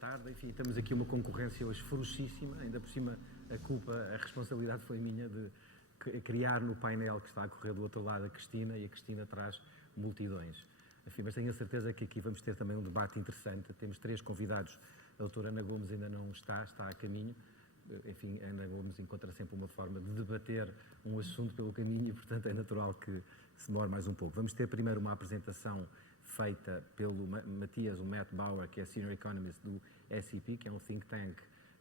tarde. Enfim, temos aqui uma concorrência hoje ferocíssima, ainda por cima a responsabilidade foi minha de criar no painel que está a correr do outro lado a Cristina, e a Cristina traz multidões. Enfim, mas tenho a certeza que aqui vamos ter também um debate interessante. Temos 3 convidados, a doutora Ana Gomes ainda não está a caminho. Enfim, a Ana Gomes encontra sempre uma forma de debater um assunto pelo caminho e, portanto, é natural que se demore mais um pouco. Vamos ter primeiro uma apresentação feita pelo Matthias, o Bauer, que é Senior Economist do ECIPE, que é um think tank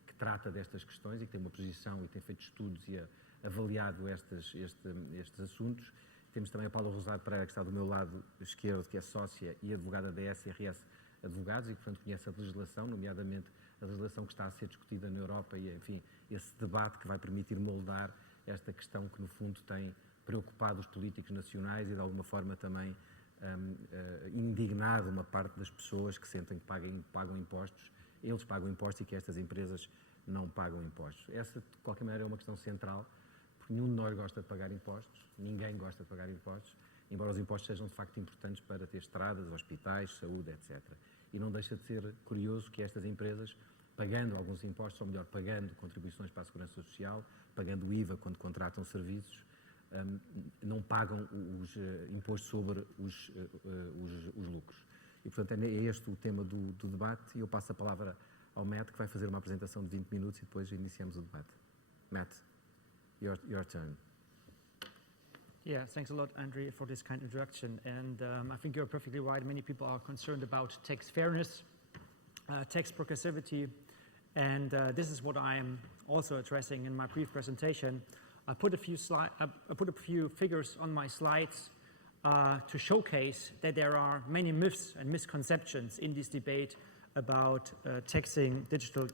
que trata destas questões e que tem uma posição e tem feito estudos e avaliado estes assuntos. Temos também a Paula Rosado, Pereira, que está do meu lado esquerdo, que é sócia e advogada da SRS Advogados e, portanto, conhece a legislação, nomeadamente a legislação que está a ser discutida na Europa e, enfim, esse debate que vai permitir moldar esta questão que, no fundo, tem preocupado os políticos nacionais e, de alguma forma, também indignado uma parte das pessoas que sentem que pagam impostos, eles pagam impostos e que estas empresas não pagam impostos. Essa, de qualquer maneira, é uma questão central, porque nenhum de nós gosta de pagar impostos, ninguém gosta de pagar impostos, embora os impostos sejam, de facto, importantes para ter estradas, hospitais, saúde, etc. E não deixa de ser curioso que estas empresas, pagando alguns impostos, ou melhor, pagando contribuições para a Segurança Social, pagando o IVA quando contratam serviços, não pagam os impostos sobre os lucros. E, portanto, é este o tema do debate, e eu passo a palavra ao Matt, que vai fazer uma apresentação de 20 minutos e depois iniciamos o debate. Matt, your turn. Yeah, thanks a lot, André, for this kind introduction. And I think you're perfectly right. Many people are concerned about tax fairness, tax progressivity, and this is what I am also addressing in my brief presentation. I put a few figures on my slides to showcase that there are many myths and misconceptions in this debate about taxing digital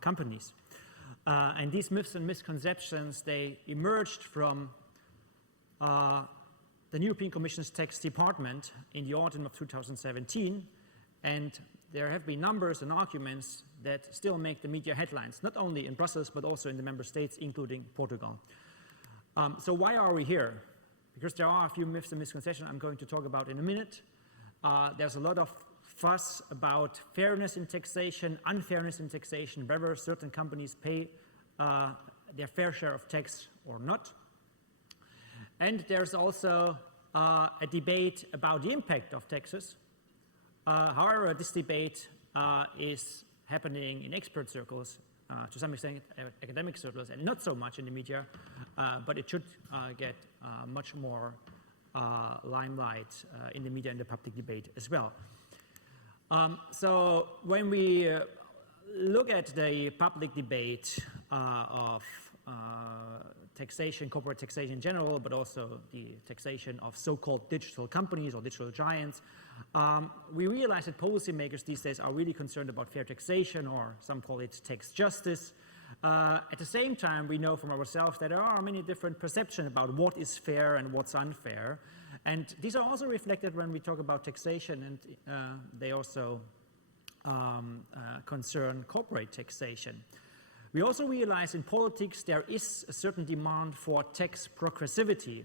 companies. And these myths and misconceptions, they emerged from the European Commission's Tax Department in the autumn of 2017, and there have been numbers and arguments that still make the media headlines, not only in Brussels, but also in the member states, including Portugal. So why are we here? Because there are a few myths and misconceptions I'm going to talk about in a minute. There's a lot of fuss about fairness in taxation, unfairness in taxation, whether certain companies pay their fair share of tax or not. And there's also a debate about the impact of taxes. However, this debate is happening in expert circles, to some extent academic circles, and not so much in the media, but it should get much more limelight in the media and the public debate as well. So when we look at the public debate of taxation, corporate taxation in general, but also the taxation of so-called digital companies or digital giants, we realize that policymakers these days are really concerned about fair taxation, or some call it tax justice. At the same time, we know from ourselves that there are many different perceptions about what is fair and what's unfair. And these are also reflected when we talk about taxation, and they also concern corporate taxation. We also realize in politics there is a certain demand for tax progressivity,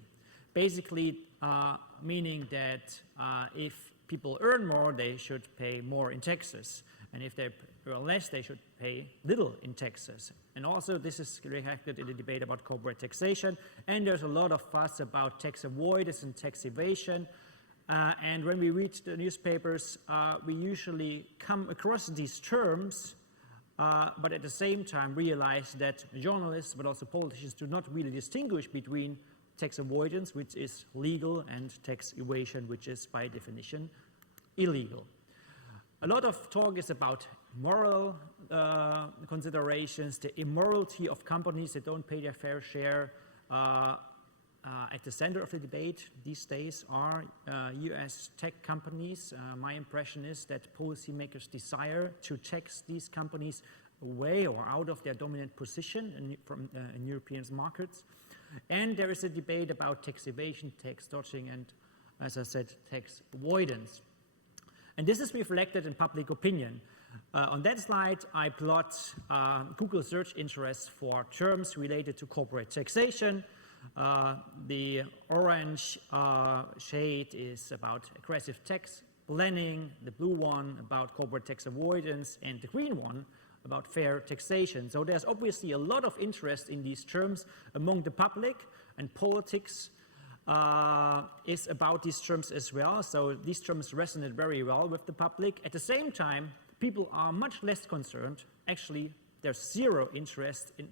basically meaning that if people earn more, they should pay more in taxes, and if they earn less, they should pay little in taxes. And also this is reflected in the debate about corporate taxation, and there's a lot of fuss about tax avoidance and tax evasion. And when we read the newspapers, we usually come across these terms, but at the same time realize that journalists, but also politicians, do not really distinguish between tax avoidance, which is legal, and tax evasion, which is by definition illegal. A lot of talk is about moral considerations, the immorality of companies that don't pay their fair share. At the center of the debate these days are US tech companies. My impression is that policymakers desire to tax these companies away or out of their dominant position in European markets. And there is a debate about tax evasion, tax dodging, and, as I said, tax avoidance. And this is reflected in public opinion. On that slide, I plot Google search interest for terms related to corporate taxation. The orange shade is about aggressive tax planning, the blue one about corporate tax avoidance, and the green one about fair taxation. So there's obviously a lot of interest in these terms among the public, and politics is about these terms as well. So these terms resonate very well with the public. At the same time, people are much less concerned. Actually, there's zero interest in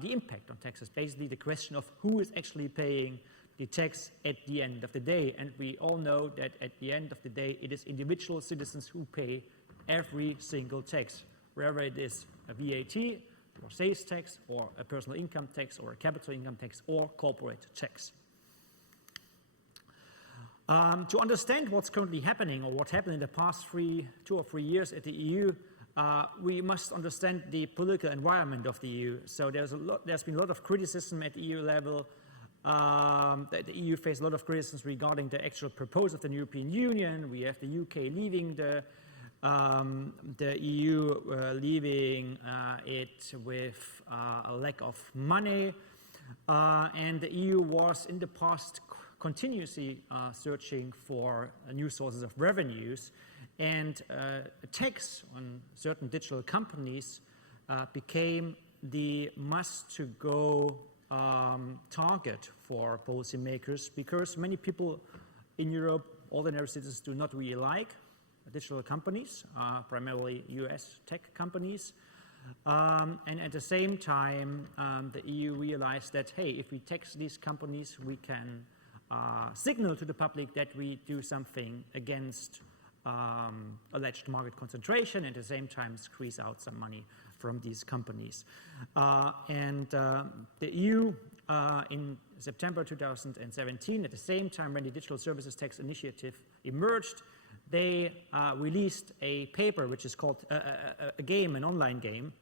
the impact on taxes, basically the question of who is actually paying the tax at the end of the day. And we all know that at the end of the day, it is individual citizens who pay every single tax, whether it is a VAT or sales tax or a personal income tax or a capital income tax or corporate tax. To understand what's currently happening or what happened in the past 2 or 3 years at the EU, we must understand the political environment of the EU. So there's been a lot of criticism at the EU level. The EU faced a lot of criticism regarding the actual proposal of the European Union. We have the UK leaving the EU, leaving it with a lack of money. And the EU was in the past continuously searching for new sources of revenues, and a tax on certain digital companies became the must-to-go target for policymakers, because many people in Europe, ordinary citizens, do not really like digital companies, primarily US tech companies. And at the same time, the EU realized that, hey, if we tax these companies, we can signal to the public that we do something against alleged market concentration, and at the same time squeeze out some money from these companies. The EU in September 2017, at the same time when the Digital Services Tax Initiative emerged, they released a paper which is called a game, an online game,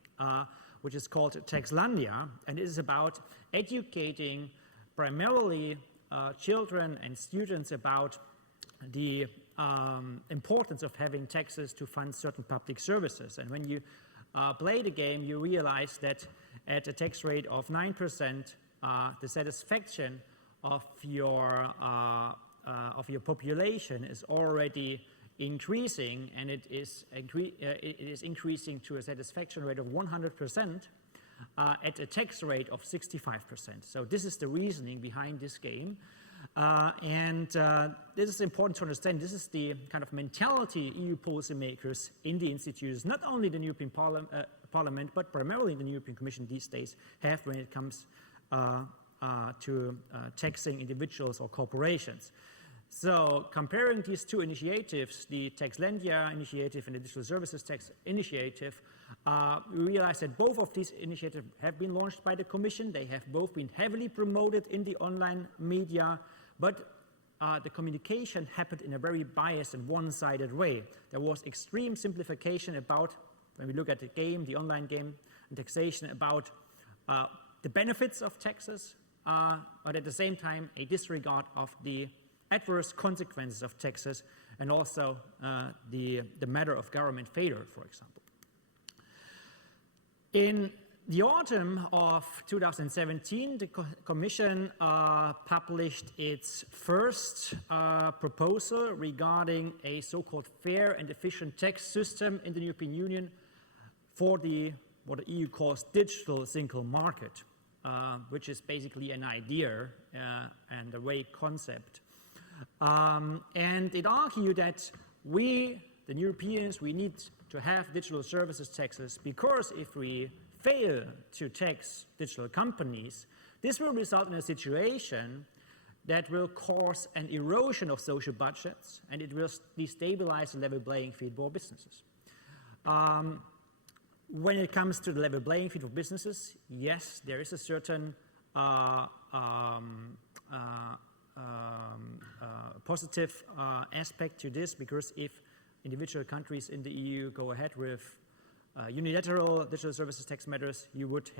which is called Taxlandia, and it is about educating primarily children and students about the importance of having taxes to fund certain public services. And when you play the game, you realize that at a tax rate of 9%, the satisfaction of your population is already increasing, and it is increasing to a satisfaction rate of 100% at a tax rate of 65%. So this is the reasoning behind this game. This is important to understand. This is the kind of mentality EU policymakers in the institutions, not only the European Parliament, but primarily the European Commission these days have when it comes to taxing individuals or corporations. So comparing these two initiatives, the Taxlandia initiative and the Digital Services Tax Initiative, we realize that both of these initiatives have been launched by the Commission. They have both been heavily promoted in the online media, but the communication happened in a very biased and one-sided way. There was extreme simplification about, when we look at the game, the online game, and taxation, about the benefits of taxes, but at the same time a disregard of the adverse consequences of taxes, and also the matter of government failure, for example. In the autumn of 2017, the Commission published its first proposal regarding a so-called fair and efficient tax system in the European Union for what the EU calls digital single market, which is basically an idea and a vague concept. And it argued that we, the Europeans, we need to have digital services taxes, because if we fail to tax digital companies, this will result in a situation that will cause an erosion of social budgets, and it will destabilize the level playing field for businesses. When it comes to the level playing field for businesses, yes, there is a certain positive aspect to this, because if individual countries in the EU go ahead with unilateral digital services tax matters, you would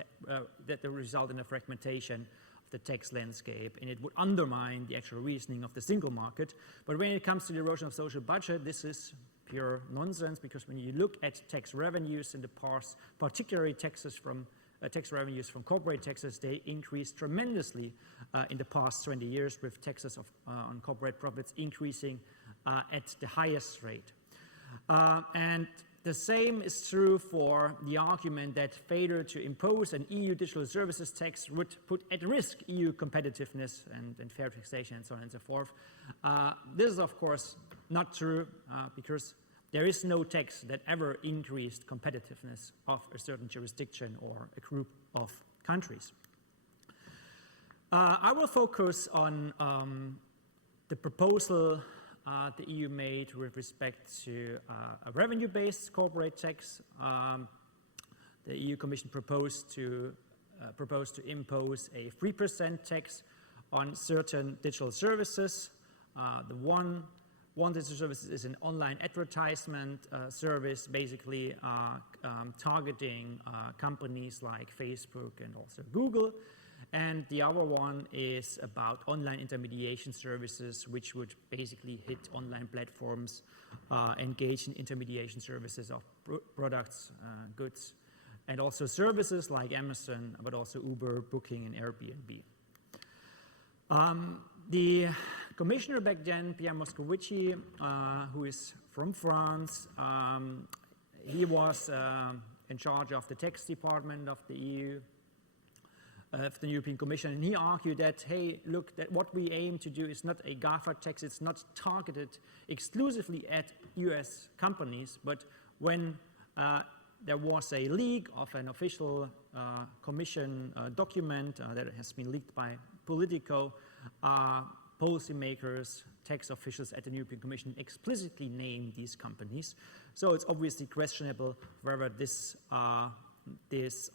that will result in a fragmentation of the tax landscape, and it would undermine the actual reasoning of the single market. But when it comes to the erosion of social budget, this is pure nonsense, because when you look at tax revenues in the past, particularly tax revenues from corporate taxes, they increased tremendously in the past 20 years, with taxes on corporate profits increasing at the highest rate. And the same is true for the argument that failure to impose an EU digital services tax would put at risk EU competitiveness and fair taxation and so on and so forth. This is, of course, not true because there is no tax that ever increased competitiveness of a certain jurisdiction or a group of countries. I will focus on the proposal the EU made with respect to a revenue-based corporate tax. The EU Commission proposed to impose a 3% tax on certain digital services. The one digital service is an online advertisement service, basically targeting companies like Facebook and also Google. And the other one is about online intermediation services, which would basically hit online platforms, engage in intermediation services of products, goods, and also services like Amazon, but also Uber, Booking, and Airbnb. The commissioner back then, Pierre Moscovici, who is from France, he was in charge of the tax department of the EU, of the European Commission, and he argued that, hey, look, that what we aim to do is not a GAFA tax, it's not targeted exclusively at US companies, but when there was a leak of an official Commission document that has been leaked by Politico, policymakers, tax officials at the European Commission explicitly named these companies. So it's obviously questionable whether this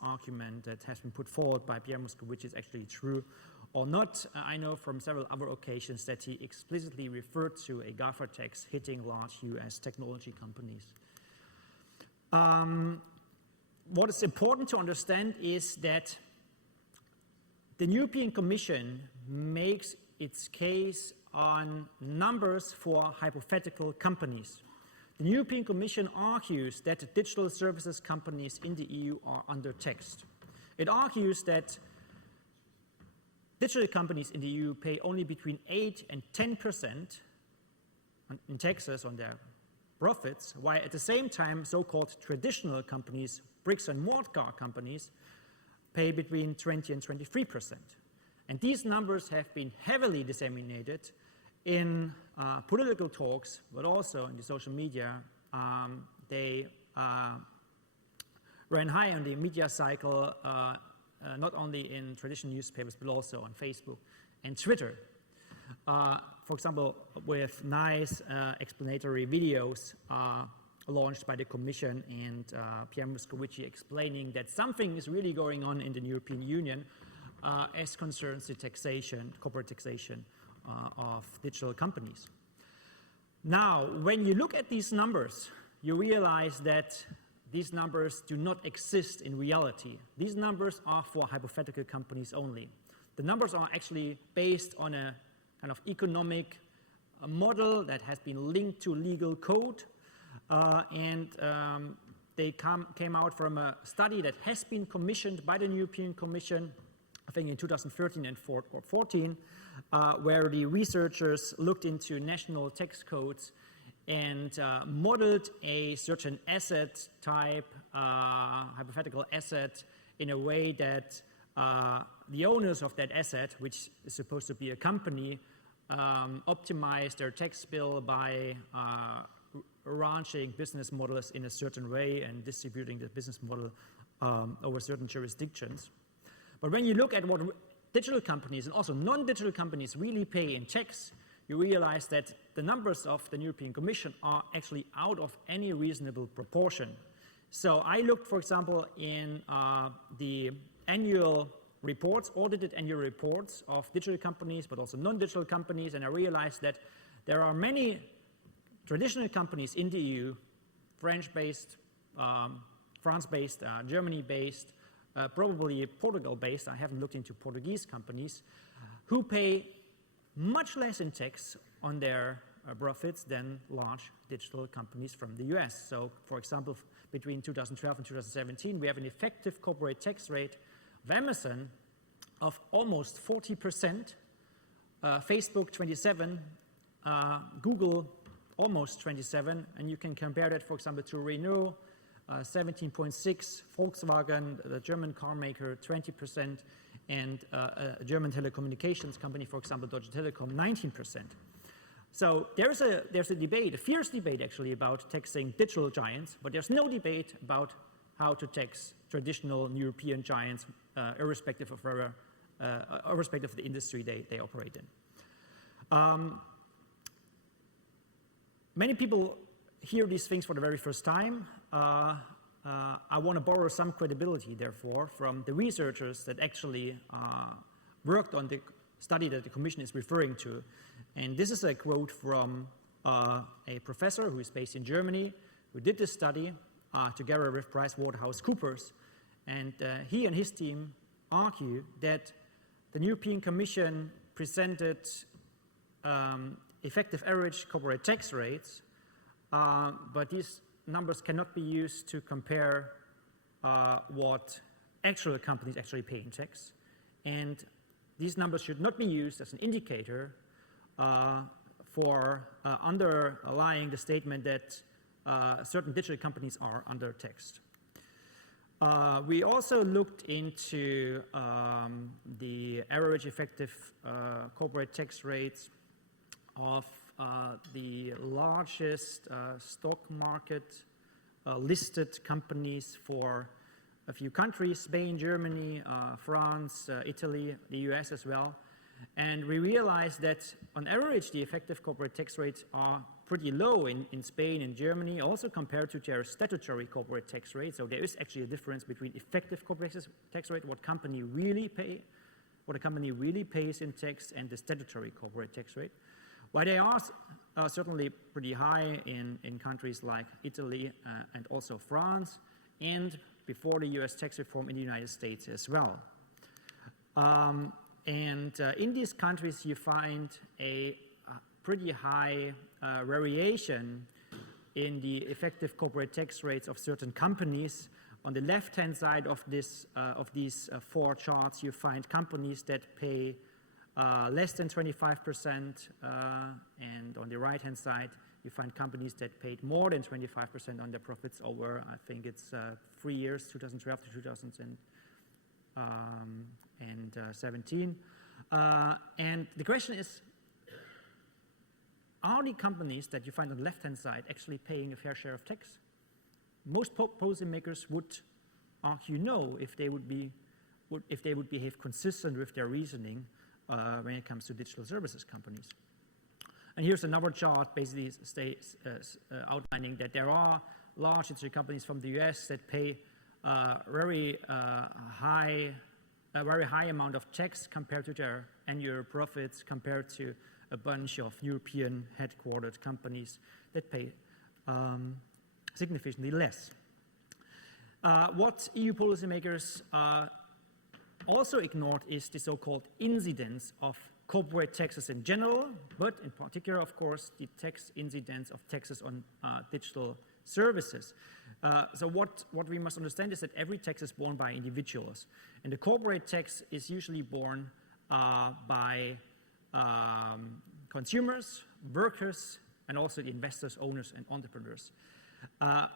argument that has been put forward by Pierre Moscovici is actually true or not. I know from several other occasions that he explicitly referred to a GAFA tax hitting large US technology companies. What is important to understand is that the European Commission makes its case on numbers for hypothetical companies. The European Commission argues that digital services companies in the EU are undertaxed. It argues that digital companies in the EU pay only between 8 and 10% in taxes on their profits, while at the same time so-called traditional companies, bricks and mortar companies, pay between 20 and 23%. And these numbers have been heavily disseminated in political talks, but also in the social media. They ran high on the media cycle, not only in traditional newspapers, but also on Facebook and Twitter. For example, with nice explanatory videos launched by the Commission and Pierre Moscovici explaining that something is really going on in the European Union as concerns the taxation, corporate taxation of digital companies. Now, when you look at these numbers, you realize that these numbers do not exist in reality. These numbers are for hypothetical companies only. The numbers are actually based on a kind of economic model that has been linked to legal code, and they came out from a study that has been commissioned by the European Commission, I think in 2013 and 14, where the researchers looked into national tax codes and modeled a certain asset type, hypothetical asset, in a way that the owners of that asset, which is supposed to be a company, optimize their tax bill by arranging business models in a certain way and distributing the business model over certain jurisdictions. But when you look at what digital companies and also non-digital companies really pay in tax, you realize that the numbers of the European Commission are actually out of any reasonable proportion. So I looked, for example, in the annual reports, audited annual reports of digital companies, but also non-digital companies, and I realized that there are many traditional companies in the EU, French-based, France-based, Germany-based, probably Portugal-based, I haven't looked into Portuguese companies, who pay much less in tax on their profits than large digital companies from the US. So, for example, between 2012 and 2017, we have an effective corporate tax rate of Amazon of almost 40%, Facebook 27%, Google almost 27, and you can compare that, for example, to Renault, 17.6, Volkswagen, the German car maker, 20%, and a German telecommunications company, for example, Deutsche Telekom, 19%. So there's a debate, a fierce debate actually, about taxing digital giants, but there's no debate about how to tax traditional European giants, irrespective of the industry they operate in. Many people hear these things for the very first time. I want to borrow some credibility, therefore, from the researchers that actually worked on the study that the Commission is referring to. And this is a quote from a professor who is based in Germany, who did this study together with PricewaterhouseCoopers. And he and his team argue that the European Commission presented effective average corporate tax rates, but these numbers cannot be used to compare what actual companies actually pay in tax. And these numbers should not be used as an indicator for underlying the statement that certain digital companies are undertaxed. We also looked into the average effective corporate tax rates of the largest stock market listed companies for a few countries, Spain, Germany, France, Italy, the US as well. And we realized that on average the effective corporate tax rates are pretty low in Spain and Germany, also compared to their statutory corporate tax rate. So there is actually a difference between effective corporate tax rate, what a company really pays in tax, and the statutory corporate tax rate. While they are certainly pretty high in countries like Italy and also France, and before the US tax reform in the United States as well. In these countries you find a pretty high variation in the effective corporate tax rates of certain companies. On the left-hand side of these four charts, you find companies that pay less than 25%, and on the right-hand side, you find companies that paid more than 25% on their profits over, I think it's 3 years, 2012 to 2017. And the question is, are the companies that you find on the left-hand side actually paying a fair share of tax? Most policymakers would argue no if they would behave consistent with their reasoning when it comes to digital services companies. And here's another chart basically outlining that there are large digital companies from the US that pay a very high amount of tax compared to their annual profits, compared to a bunch of European headquartered companies that pay significantly less. What EU policymakers also ignored is the so-called incidence of corporate taxes in general, but in particular, of course, the tax incidence of taxes on digital services. So what we must understand is that every tax is borne by individuals, and the corporate tax is usually borne by consumers, workers, and also the investors, owners, and entrepreneurs.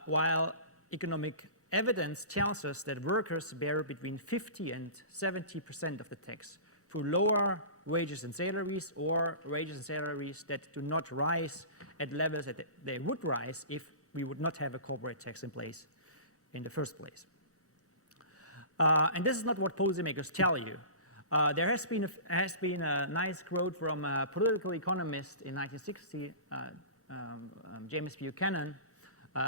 While economic evidence tells us that workers bear between 50 and 70% of the tax through lower wages and salaries, or wages and salaries that do not rise at levels that they would rise if we would not have a corporate tax in place in the first place. And this is not what policymakers tell you. There has been a nice quote from a political economist in 1960, James Buchanan,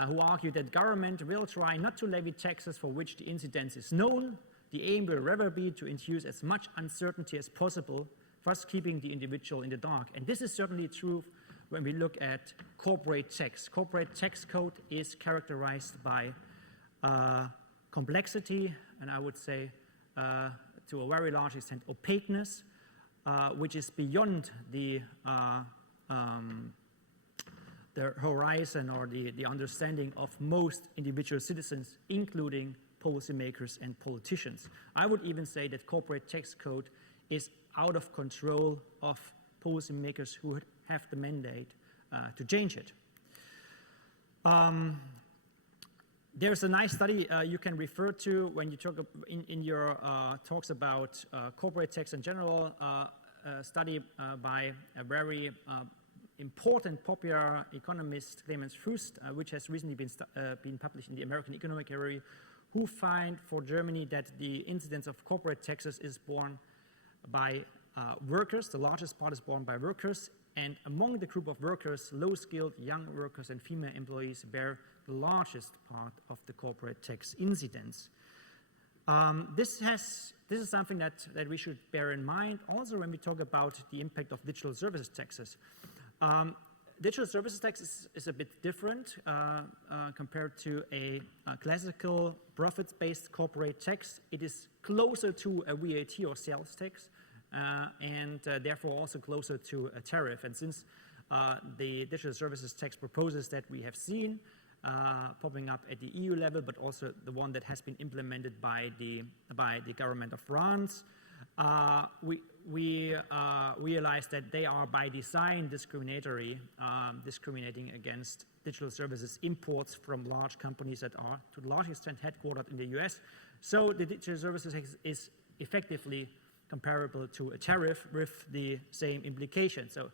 who argued that government will try not to levy taxes for which the incidence is known. The aim will rather be to introduce as much uncertainty as possible, thus keeping the individual in the dark. And this is certainly true when we look at corporate tax. Corporate tax code is characterized by complexity, and I would say to a very large extent opaqueness, which is beyond the horizon or the understanding of most individual citizens, including policymakers and politicians. I would even say that corporate tax code is out of control of policymakers who have the mandate to change it. There's a nice study you can refer to when you talk in your talks about corporate tax in general, a study by a very important popular economist, Clemens Fuest, which has recently been published in the American Economic Review, who find for Germany that the incidence of corporate taxes is borne by workers. The largest part is borne by workers, and among the group of workers, low-skilled young workers and female employees bear the largest part of the corporate tax incidence. This is something that we should bear in mind also when we talk about the impact of digital services taxes. Digital services tax is a bit different compared to a classical profits-based corporate tax. It is closer to a VAT or sales tax, and therefore also closer to a tariff. And since the digital services tax proposes that we have seen popping up at the EU level, but also the one that has been implemented by the government of France, we realize that they are by design discriminating against digital services imports from large companies that are to a large extent headquartered in the US. So the digital services tax is effectively comparable to a tariff with the same implication. So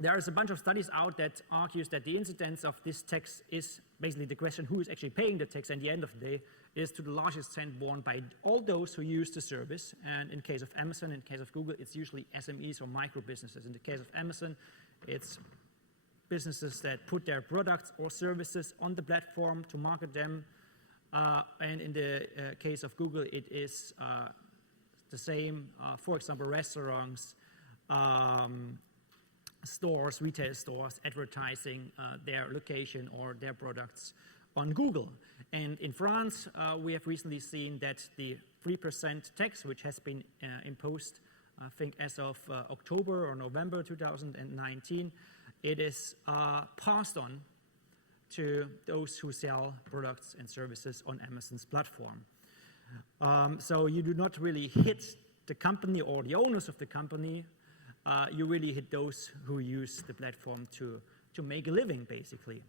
there is a bunch of studies out that argues that the incidence of this tax is basically the question who is actually paying the tax, and at the end of the day is to the largest extent borne by all those who use the service. And in case of Amazon, in case of Google, it's usually SMEs or micro businesses. In the case of Amazon, it's businesses that put their products or services on the platform to market them. And in the case of Google, it is the same, for example, restaurants, stores, retail stores advertising their location or their products on Google. And in France, we have recently seen that the 3% tax, which has been imposed, I think as of October or November 2019, it is passed on to those who sell products and services on Amazon's platform. So you do not really hit the company or the owners of the company, you really hit those who use the platform to make a living, basically.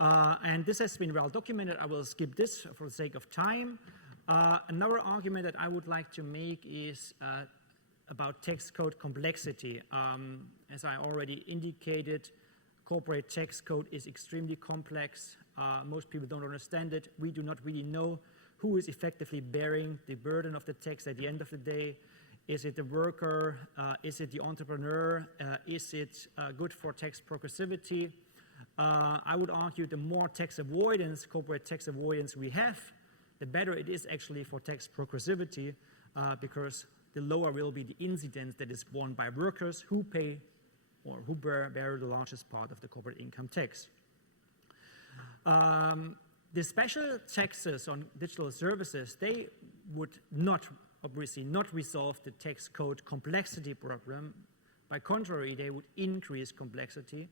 And this has been well documented. I will skip this for the sake of time. Another argument that I would like to make is about tax code complexity. As I already indicated, corporate tax code is extremely complex. Most people don't understand it. We do not really know who is effectively bearing the burden of the tax at the end of the day. Is it the worker? Is it the entrepreneur? Is it good for tax progressivity? I would argue the more tax avoidance, corporate tax avoidance we have, the better it is actually for tax progressivity, because the lower will be the incidence that is borne by workers who pay or who bear the largest part of the corporate income tax. The special taxes on digital services, they would obviously not resolve the tax code complexity problem. By contrary, they would increase complexity.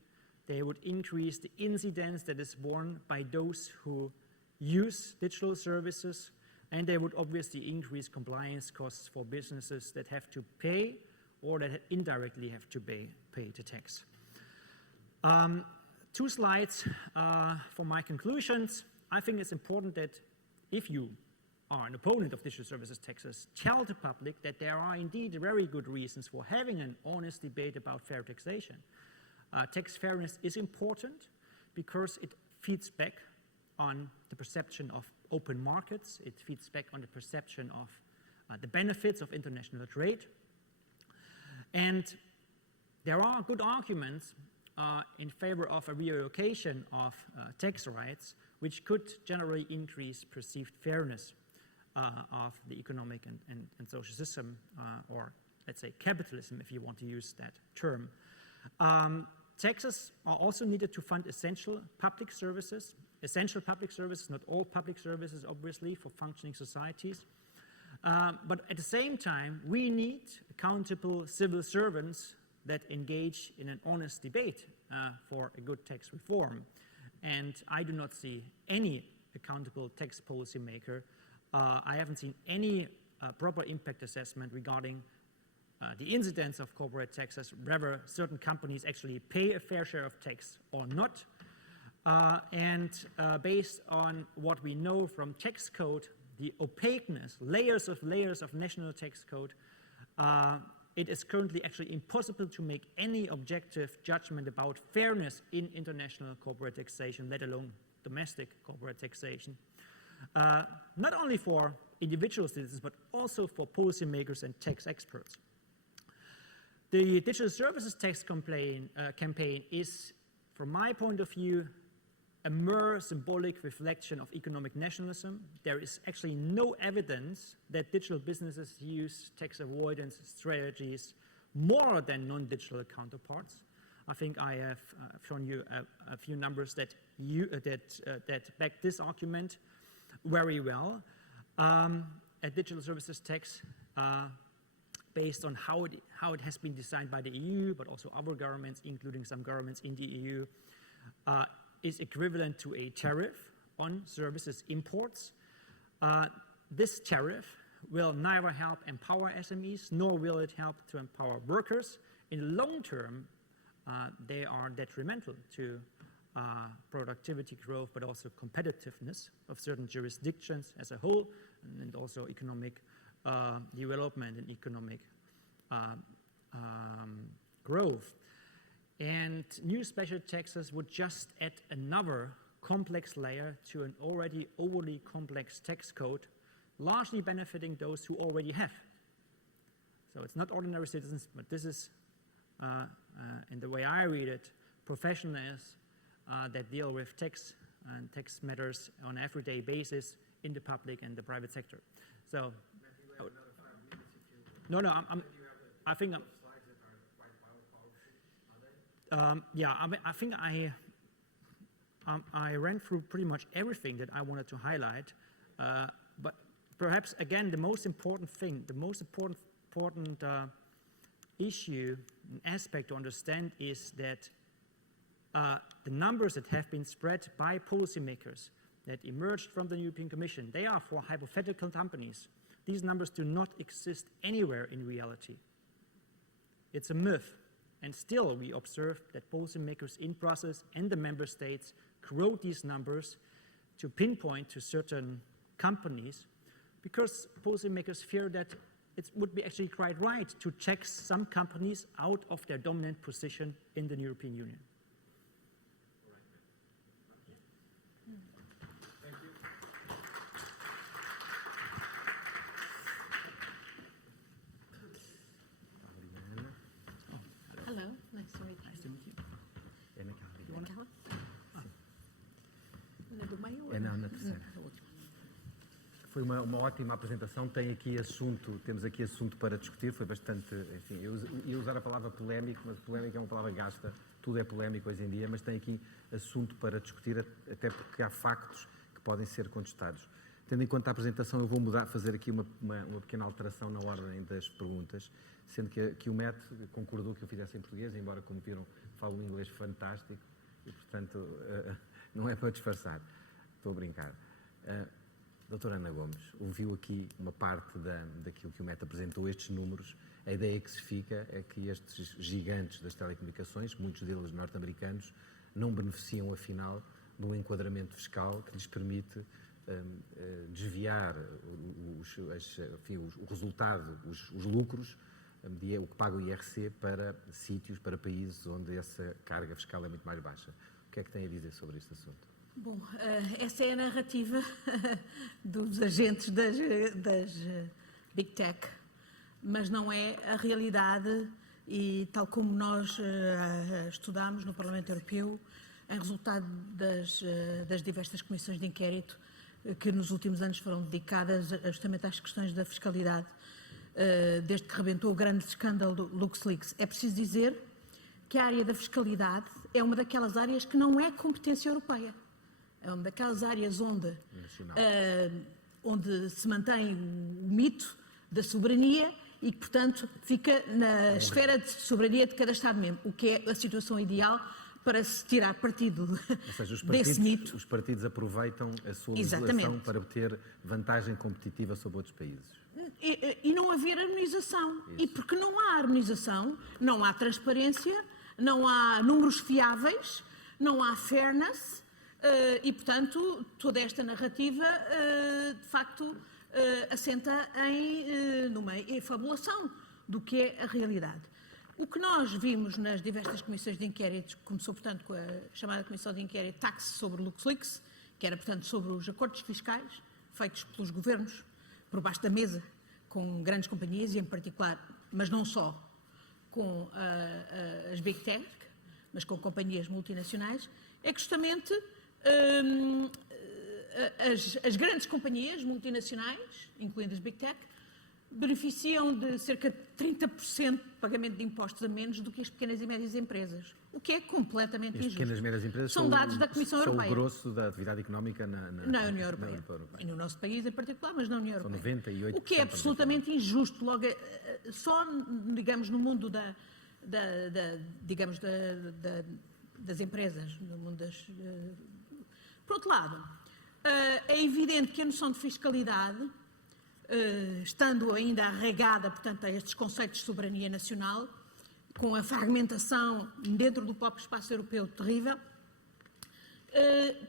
They would increase the incidence that is borne by those who use digital services, and they would obviously increase compliance costs for businesses that have to pay or that indirectly have to pay the tax. 2 slides for my conclusions. I think it's important that if you are an opponent of digital services taxes, tell the public that there are indeed very good reasons for having an honest debate about fair taxation. Tax fairness is important because it feeds back on the perception of open markets. It feeds back on the perception of the benefits of international trade. And there are good arguments in favor of a reallocation of tax rights, which could generally increase perceived fairness of the economic and social system, or let's say capitalism, if you want to use that term. Taxes are also needed to fund essential public services, not all public services, obviously, for functioning societies. But at the same time, we need accountable civil servants that engage in an honest debate for a good tax reform. And I do not see any accountable tax policymaker. I haven't seen any proper impact assessment regarding the incidence of corporate taxes, whether certain companies actually pay a fair share of tax or not. Based on what we know from tax code, the opaqueness, layers of national tax code, it is currently actually impossible to make any objective judgment about fairness in international corporate taxation, let alone domestic corporate taxation. Not only for individual citizens, but also for policymakers and tax experts. The Digital Services Tax campaign is, from my point of view, a mere symbolic reflection of economic nationalism. There is actually no evidence that digital businesses use tax avoidance strategies more than non-digital counterparts. I think I have shown you a few numbers that back this argument very well. A digital services tax, based on how it has been designed by the EU, but also other governments, including some governments in the EU, is equivalent to a tariff on services imports. This tariff will neither help empower SMEs, nor will it help to empower workers. In the long term, they are detrimental to productivity growth, but also competitiveness of certain jurisdictions as a whole, and also economic development and economic growth. And new special taxes would just add another complex layer to an already overly complex tax code, largely benefiting those who already have. So it's not ordinary citizens, but this is, in the way I read it, professionals that deal with tax and tax matters on an everyday basis in the public and the private sector. So, I think I ran through pretty much everything that I wanted to highlight, but perhaps again the most important thing, the most important issue and aspect to understand is that the numbers that have been spread by policymakers that emerged from the European Commission, they are for hypothetical companies. These numbers do not exist anywhere in reality. It's a myth. And still, we observe that policymakers in Brussels and the member states quote these numbers to pinpoint to certain companies because policymakers fear that it would be actually quite right to tax some companies out of their dominant position in the European Union. Hello, nice to meet you. Nice to meet you. Na do meio? É na terceira. Foi uma ótima apresentação, temos aqui assunto para discutir, foi bastante, enfim, eu ia usar a palavra polémico, mas polémico é uma palavra gasta, tudo é polémico hoje em dia, mas tem aqui assunto para discutir, até porque há factos que podem ser contestados. Tendo em conta a apresentação, eu vou fazer aqui uma pequena alteração na ordem das perguntas, sendo que o Matt concordou que eu fizesse em português, embora, como viram, falo um inglês fantástico, e, portanto, não é para disfarçar, estou a brincar. Doutora Ana Gomes, ouviu aqui uma parte daquilo que o Matt apresentou, estes números. A ideia que se fica é que estes gigantes das telecomunicações, muitos deles norte-americanos, não beneficiam, afinal, de um enquadramento fiscal que lhes permite desviar o resultado, os lucros, o que paga o IRC, para sítios, para países onde essa carga fiscal é muito mais baixa. O que é que tem a dizer sobre este assunto? Bom, essa é a narrativa dos agentes das Big Tech, mas não é a realidade e tal como nós estudámos no Parlamento Europeu, em resultado das diversas comissões de inquérito que nos últimos anos foram dedicadas justamente às questões da fiscalidade, desde que rebentou o grande escândalo do LuxLeaks. É preciso dizer que a área da fiscalidade é uma daquelas áreas que não é competência europeia. É uma daquelas áreas onde se mantém o mito da soberania e que, portanto, fica na esfera de soberania de cada Estado-membro, o que é a situação ideal para se tirar partido desse mito. Os partidos aproveitam a sua legislação para obter vantagem competitiva sobre outros países. E não haver harmonização. Isso. E porque não há harmonização, não há transparência, não há números fiáveis, não há fairness, E, portanto, toda esta narrativa, de facto, assenta numa efabulação do que é a realidade. O que nós vimos nas diversas comissões de inquérito, começou, portanto, com a chamada Comissão de Inquérito Tax sobre LuxLeaks, que era, portanto, sobre os acordos fiscais feitos pelos governos, por baixo da mesa, com grandes companhias e, em particular, mas não só, com as Big Tech, mas com companhias multinacionais, é que justamente as grandes companhias multinacionais, incluindo as Big Tech, beneficiam de cerca de 30% de pagamento de impostos a menos do que as pequenas e médias empresas, o que é completamente injusto. As pequenas e médias empresas são dados da Comissão Europeia. São o grosso da atividade económica na União Europeia. E no nosso país em particular, mas na União Europeia. São 98%. O que é absolutamente injusto, logo, só, digamos, no mundo das empresas, no mundo das... Por outro lado, é evidente que a noção de fiscalidade, estando ainda arraigada, portanto, a estes conceitos de soberania nacional, com a fragmentação dentro do próprio espaço europeu terrível,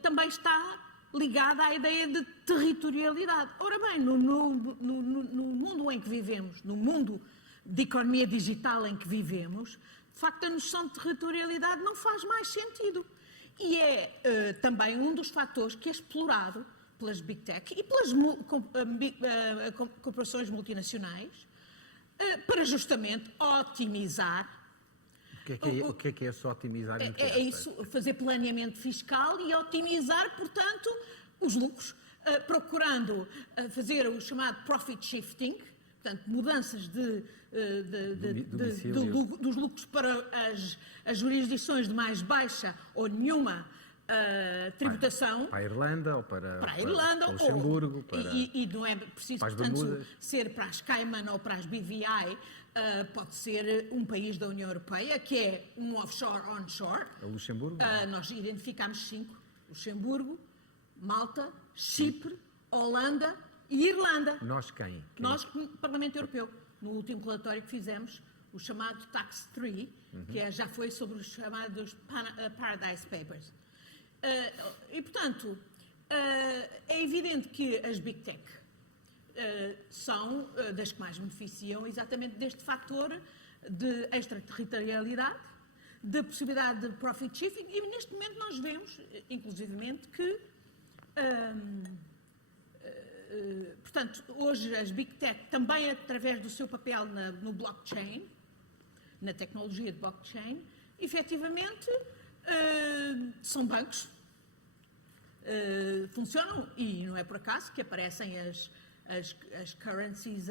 também está ligada à ideia de territorialidade. Ora bem, no mundo em que vivemos, no mundo de economia digital em que vivemos, de facto a noção de territorialidade não faz mais sentido. E é também um dos fatores que é explorado pelas Big Tech e pelas corporações multinacionais para justamente otimizar. O que é só otimizar? É isso, fazer planeamento fiscal e otimizar, portanto, os lucros, procurando fazer o chamado profit shifting, portanto, mudanças dos lucros para as jurisdições de mais baixa ou nenhuma tributação. Para a Irlanda ou para o Luxemburgo. E não é preciso, portanto, ser para as Cayman ou para as BVI, pode ser um país da União Europeia, que é um offshore onshore. A Luxemburgo? Nós identificámos 5. Luxemburgo, Malta, Chipre, Holanda e Irlanda. Nós quem? Nós, Parlamento Europeu. No último relatório que fizemos, o chamado Tax 3, que já foi sobre os chamados Paradise Papers. E, portanto, é evidente que as Big Tech são das que mais beneficiam exatamente deste fator de extraterritorialidade, da possibilidade de profit shifting, e neste momento nós vemos, inclusivamente, que portanto, hoje as Big Tech, também através do seu papel no blockchain, na tecnologia de blockchain, efetivamente são bancos, funcionam, e não é por acaso que aparecem as currencies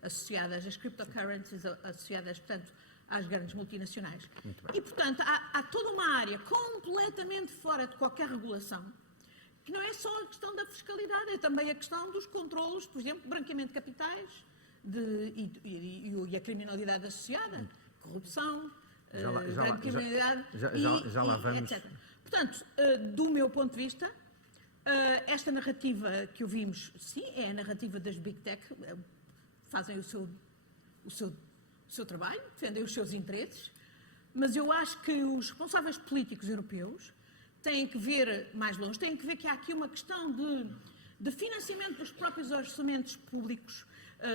associadas, as cryptocurrencies associadas, portanto, às grandes multinacionais. E, portanto, há toda uma área completamente fora de qualquer regulação, que não é só a questão da fiscalidade, é também a questão dos controlos, por exemplo, branqueamento de capitais e a criminalidade associada, corrupção, criminalidade já lá vamos. etc. Portanto, do meu ponto de vista, esta narrativa que ouvimos, sim, é a narrativa das Big Tech, fazem o seu trabalho, defendem os seus interesses, mas eu acho que os responsáveis políticos europeus têm que ver mais longe, têm que ver que há aqui uma questão de financiamento dos próprios orçamentos públicos,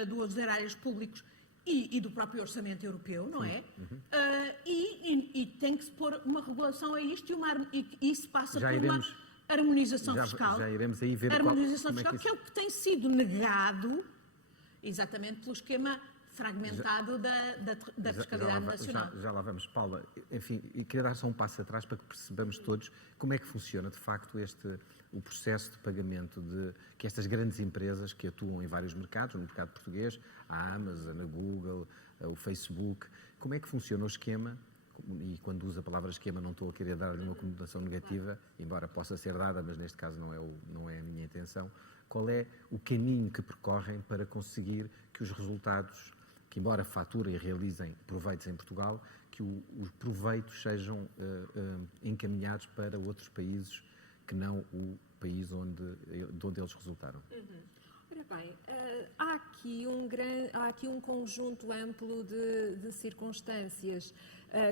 dos erários públicos e do próprio orçamento europeu, não é? E tem que se pôr uma regulação a isto e isso passa por uma harmonização fiscal. Já iremos aí ver harmonização fiscal, que é o que tem sido negado exatamente pelo esquema fragmentado da fiscalidade nacional. Já lá vamos, Paula. Enfim, e queria dar só um passo atrás para que percebamos todos como é que funciona, de facto, o processo de pagamento que estas grandes empresas que atuam em vários mercados, no mercado português, a Amazon, a Google, o Facebook, como é que funciona o esquema? E quando uso a palavra esquema não estou a querer dar-lhe uma conotação negativa, embora possa ser dada, mas neste caso não é a minha intenção. Qual é o caminho que percorrem para conseguir que os resultados, que embora faturem e realizem proveitos em Portugal, que os proveitos sejam encaminhados para outros países que não o país de onde eles resultaram? Ora bem, há aqui um conjunto amplo de circunstâncias.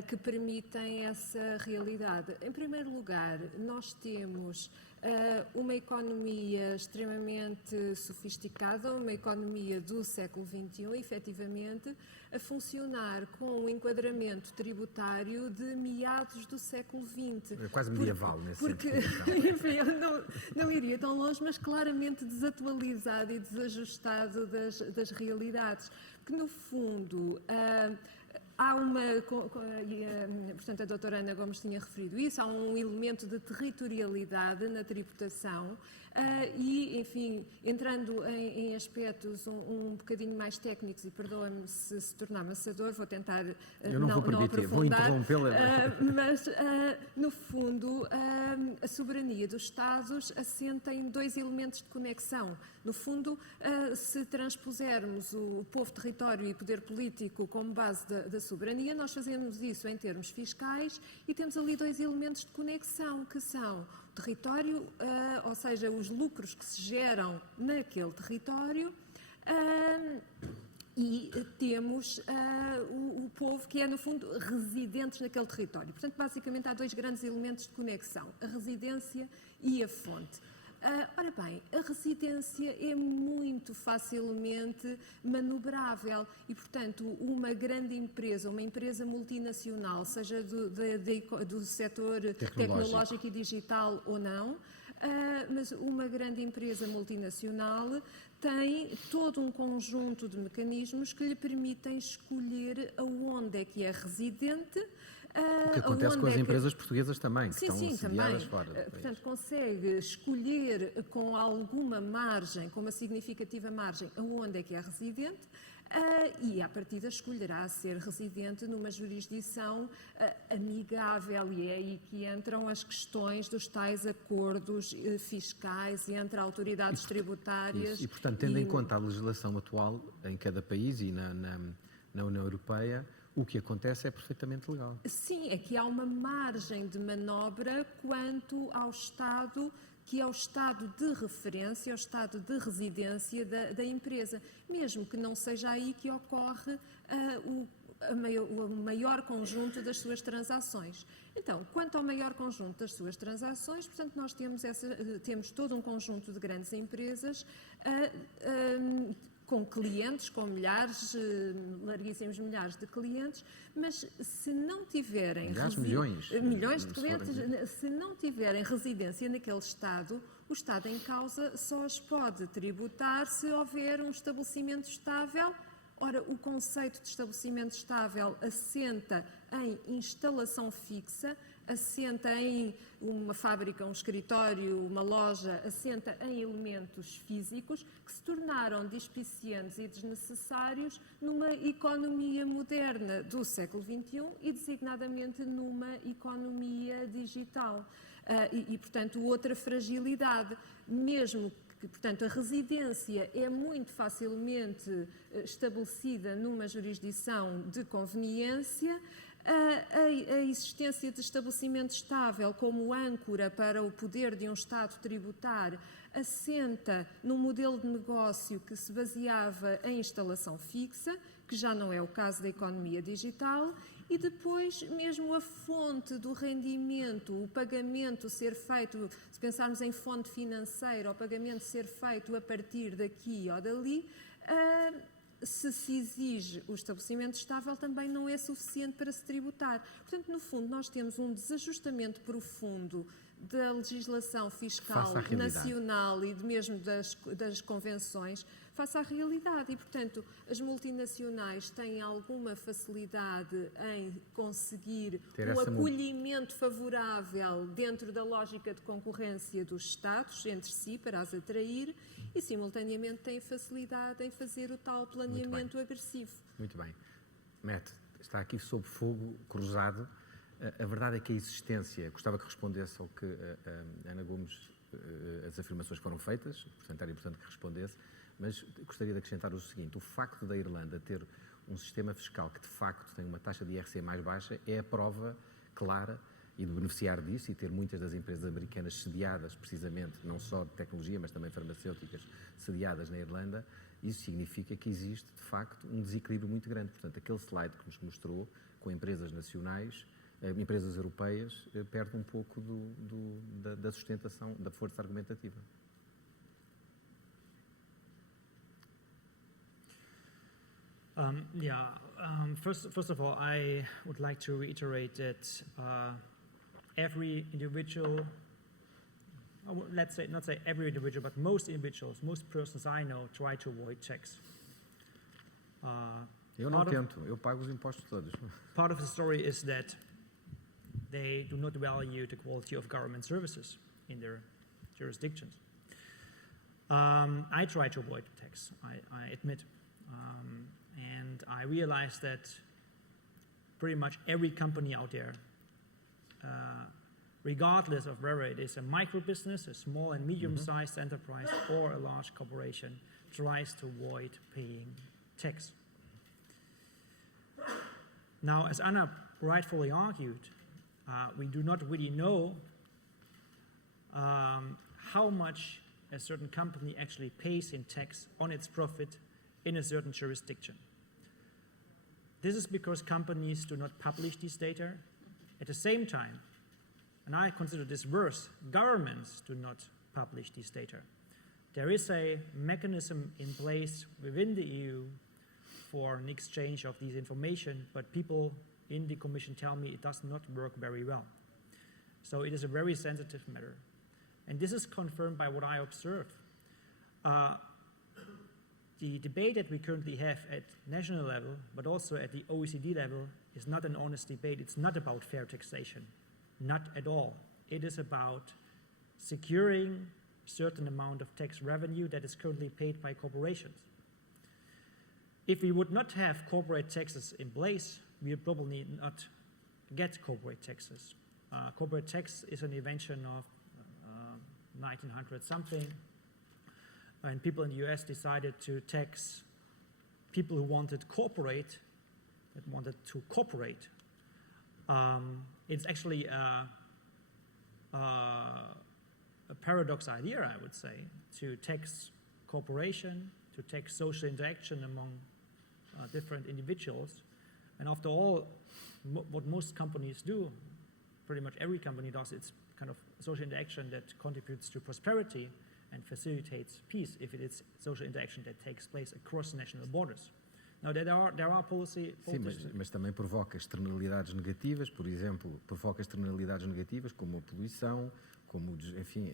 que permitem essa realidade. Em primeiro lugar, nós temos uma economia extremamente sofisticada, uma economia do século XXI, efetivamente, a funcionar com um enquadramento tributário de meados do século XX. É quase medieval nesse porque, sentido. enfim, eu não iria tão longe, mas claramente desatualizado e desajustado das realidades. Que, no fundo, há portanto, a doutora Ana Gomes tinha referido isso, há um elemento de territorialidade na tributação e, enfim, entrando em aspectos um bocadinho mais técnicos, e perdoa-me se tornar maçador, vou tentar Eu não vou permitir, vou interrompê-la. Mas, no fundo, a soberania dos Estados assenta em dois elementos de conexão. No fundo, se transpusermos o povo, território e poder político como base da soberania, nós fazemos isso em termos fiscais e temos ali dois elementos de conexão, que são o território, ou seja, os lucros que se geram naquele território, e temos o povo que é, no fundo, residentes naquele território. Portanto, basicamente, há dois grandes elementos de conexão, a residência e a fonte. Ora bem, a residência é muito facilmente manobrável e, portanto, uma grande empresa, uma empresa multinacional, seja do setor tecnológico e digital ou não, mas uma grande empresa multinacional tem todo um conjunto de mecanismos que lhe permitem escolher aonde é que é residente. O que acontece com as empresas portuguesas também, que estão sediadas fora do país. Portanto, consegue escolher com alguma margem, com uma significativa margem, aonde é que é residente, e, à partida, escolherá ser residente numa jurisdição amigável, e é aí que entram as questões dos tais acordos fiscais entre autoridades tributárias. E, portanto, tendo em conta a legislação atual em cada país e na União Europeia, o que acontece é perfeitamente legal. Sim, é que há uma margem de manobra quanto ao Estado, que é o Estado de referência, o Estado de residência da empresa, mesmo que não seja aí que ocorre o maior conjunto das suas transações. Então, quanto ao maior conjunto das suas transações, portanto, nós temos todo um conjunto de grandes empresas com clientes, com milhares, larguíssimos milhares de clientes, mas se não tiverem milhões de clientes, se não tiverem residência naquele Estado, o Estado em causa só os pode tributar se houver um estabelecimento estável. Ora, o conceito de estabelecimento estável assenta em instalação fixa, assenta em uma fábrica, um escritório, uma loja, assenta em elementos físicos que se tornaram despicientes e desnecessários numa economia moderna do século XXI e, designadamente, numa economia digital. Portanto, outra fragilidade, mesmo que, portanto, a residência é muito facilmente estabelecida numa jurisdição de conveniência, a existência de estabelecimento estável como âncora para o poder de um Estado tributar assenta num modelo de negócio que se baseava em instalação fixa, que já não é o caso da economia digital, e depois mesmo a fonte do rendimento, o pagamento ser feito, se pensarmos em fonte financeira, o pagamento ser feito a partir daqui ou dali, se exige o estabelecimento estável, também não é suficiente para se tributar. Portanto, no fundo, nós temos um desajustamento profundo da legislação fiscal nacional e mesmo das convenções face à realidade. E, portanto, as multinacionais têm alguma facilidade em conseguir um acolhimento favorável dentro da lógica de concorrência dos Estados entre si para as atrair e, simultaneamente, têm facilidade em fazer o tal planeamento agressivo. Muito bem. Matt, está aqui sob fogo cruzado. A verdade é que a existência, gostava que respondesse ao que a Ana Gomes, as afirmações foram feitas, portanto era importante que respondesse, mas gostaria de acrescentar o seguinte: o facto da Irlanda ter um sistema fiscal que de facto tem uma taxa de IRC mais baixa é a prova clara e de beneficiar disso e ter muitas das empresas americanas sediadas, precisamente, não só de tecnologia, mas também farmacêuticas, sediadas na Irlanda, isso significa que existe, de facto, um desequilíbrio muito grande. Portanto, aquele slide que nos mostrou, com empresas nacionais, empresas europeias, perde um pouco da sustentação, da força argumentativa. First of all, I would like to reiterate that every individual, let's say, not say every individual, but most individuals, most persons I know try to avoid tax. Eu não tento, eu pago os impostos todos. Part of the story is that they do not value the quality of government services in their jurisdictions. I try to avoid tax, I admit. And I realized that pretty much every company out there, regardless of whether it is a micro business, a small and medium-sized enterprise, or a large corporation, tries to avoid paying tax. Now, as Anna rightfully argued, we do not really know how much a certain company actually pays in tax on its profit in a certain jurisdiction. This is because companies do not publish these data. At the same time, and I consider this worse, governments do not publish these data. There is a mechanism in place within the EU for an exchange of these information, but people in the Commission tell me it does not work very well. So it is a very sensitive matter. And this is confirmed by what I observed. The debate that we currently have at national level, but also at the OECD level, is not an honest debate. It's not about fair taxation, not at all. It is about securing a certain amount of tax revenue that is currently paid by corporations. If we would not have corporate taxes in place, we would probably not get corporate taxes. Corporate tax is an invention of 1900 something. And people in the US decided to tax people who wanted to cooperate. It's actually a paradox idea, I would say, to tax cooperation, to tax social interaction among different individuals. And after all, what most companies do, pretty much every company does, it's kind of social interaction that contributes to prosperity and facilitates peace if it is social interaction that takes place across national borders. Now, there are policy... Sim, mas também provoca externalidades negativas, por exemplo, provoca externalidades negativas como a poluição, como, enfim,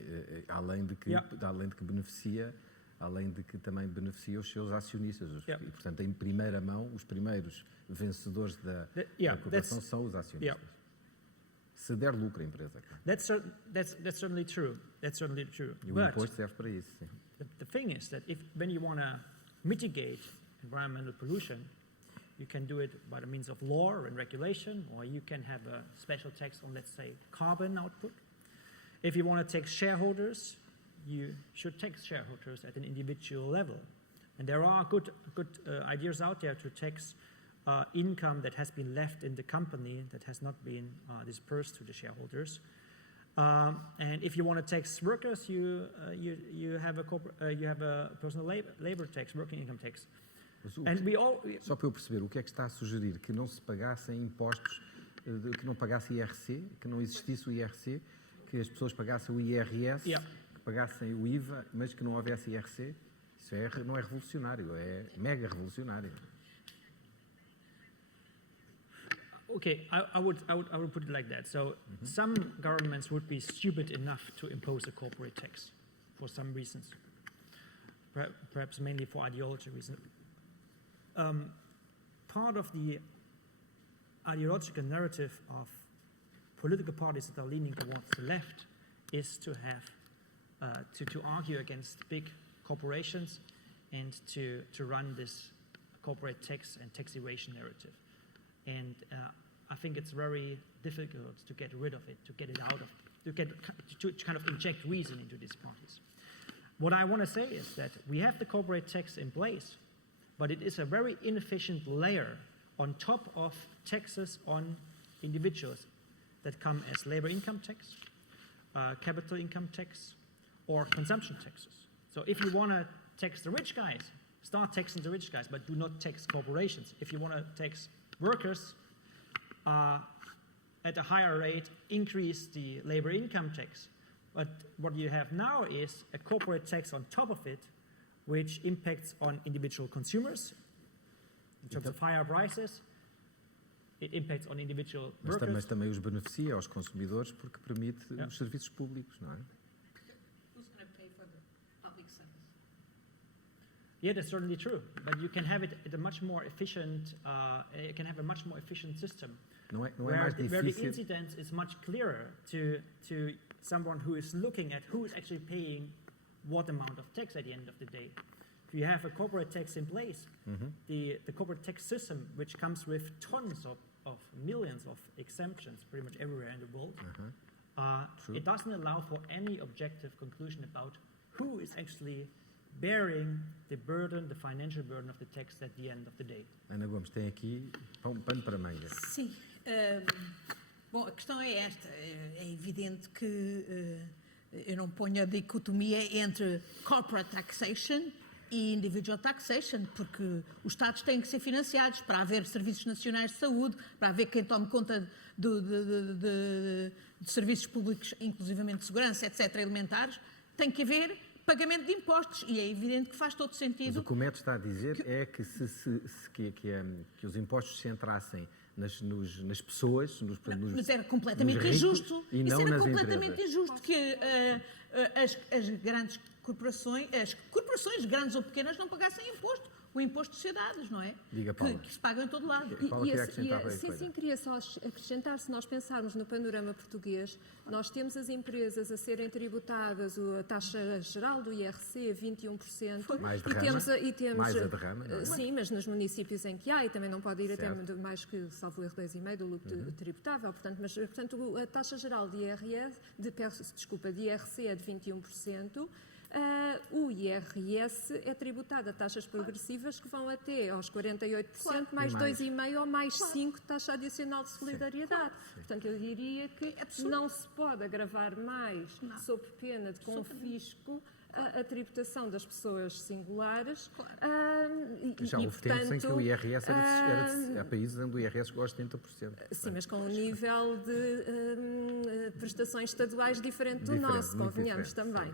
além de que beneficia, além de que também beneficia os seus acionistas. E, portanto, em primeira mão, os primeiros vencedores da corporação são os acionistas. Se der lucro à empresa. That's certainly true. That's certainly true. E o imposto serve para isso. Sim. The thing is that when you want to mitigate environmental pollution, you can do it by the means of law and regulation, or you can have a special tax on, let's say, carbon output. If you want to tax shareholders, you should tax shareholders at an individual level. And there are good ideas out there to tax income that has been left in the company that has not been dispersed to the shareholders. And if you want to tax workers, you have a personal labor tax, working income tax. Só para eu perceber, o que é que está a sugerir? Que não se pagassem impostos, que não pagasse IRC, que não existisse o IRC, que as pessoas pagassem o IRS, que pagassem o IVA, mas que não houvesse IRC? Isso não é revolucionário, é mega revolucionário. Okay, I would put it like that. So some governments would be stupid enough to impose a corporate tax for some reasons, perhaps mainly for ideology reasons. Part of the ideological narrative of political parties that are leaning towards the left is to have to argue against big corporations and to run this corporate tax and tax evasion narrative. And I think it's very difficult to get rid of it, to get it out of, to kind of inject reason into these parties. What I want to say is that we have the corporate tax in place, but it is a very inefficient layer on top of taxes on individuals. that come as labor income tax, capital income tax, or consumption taxes. So if you want to tax the rich guys, start taxing the rich guys, but do not tax corporations. If you want to tax workers at a higher rate, increase the labor income tax. But what you have now is a corporate tax on top of it, which impacts on individual consumers in terms of higher prices. It impacts on individual workers. Mas também os beneficia aos consumidores porque permite os serviços públicos, não é? Who's going to pay for the public service? Yeah, that's certainly true. But you can have it at a much more efficient. You can have a much more efficient system. Não é where mais the difícil. incidence is much clearer to someone who is looking at who is actually paying what amount of tax at the end of the day. If you have a corporate tax in place, the corporate tax system, which comes with tons of millions of exemptions pretty much everywhere in the world, it doesn't allow for any objective conclusion about who is actually bearing the burden, the financial burden of the tax at the end of the day. Ana Gomes, tem aqui pano para manga. Sim. Bom, a questão é esta. É evidente que eu não ponho a dicotomia entre corporate taxation e individual taxation, porque os Estados têm que ser financiados para haver serviços nacionais de saúde, para haver quem tome conta de serviços públicos, inclusivamente de segurança, etc., elementares. Tem que haver pagamento de impostos e é evidente que faz todo sentido. Mas o que o Matthias está a dizer é que que os impostos se centrassem nas pessoas, mas era completamente ricos, injusto. E Isso não era nas completamente empresas. injusto que as grandes corporações, grandes ou pequenas, não pagassem imposto. O imposto de sociedades, não é? Diga, Paula. Que se paga em todo lado. Paula queria acrescentar qualquer coisa. Sim, queria só acrescentar, se nós pensarmos no panorama português, nós temos as empresas a serem tributadas, a taxa geral do IRC, 21%. Mais derrama, mais a derrama, não é? Sim, mas nos municípios em que há, e também não pode ir até Certo. mais que, salvo erro, 2,5% do lucro tributável. Portanto, a taxa geral de de IRC é de 21%. O IRS é tributado a taxas progressivas que vão até aos 48%, mais 2,5% ou mais 5% taxa adicional de solidariedade. Portanto, eu diria que não se pode agravar mais, sob pena de confisco, a tributação das pessoas singulares. Já houve tempos em que o IRS há países onde o IRS chegou aos 70%. Sim, mas com um nível de prestações estaduais diferente do nosso, convenhamos também.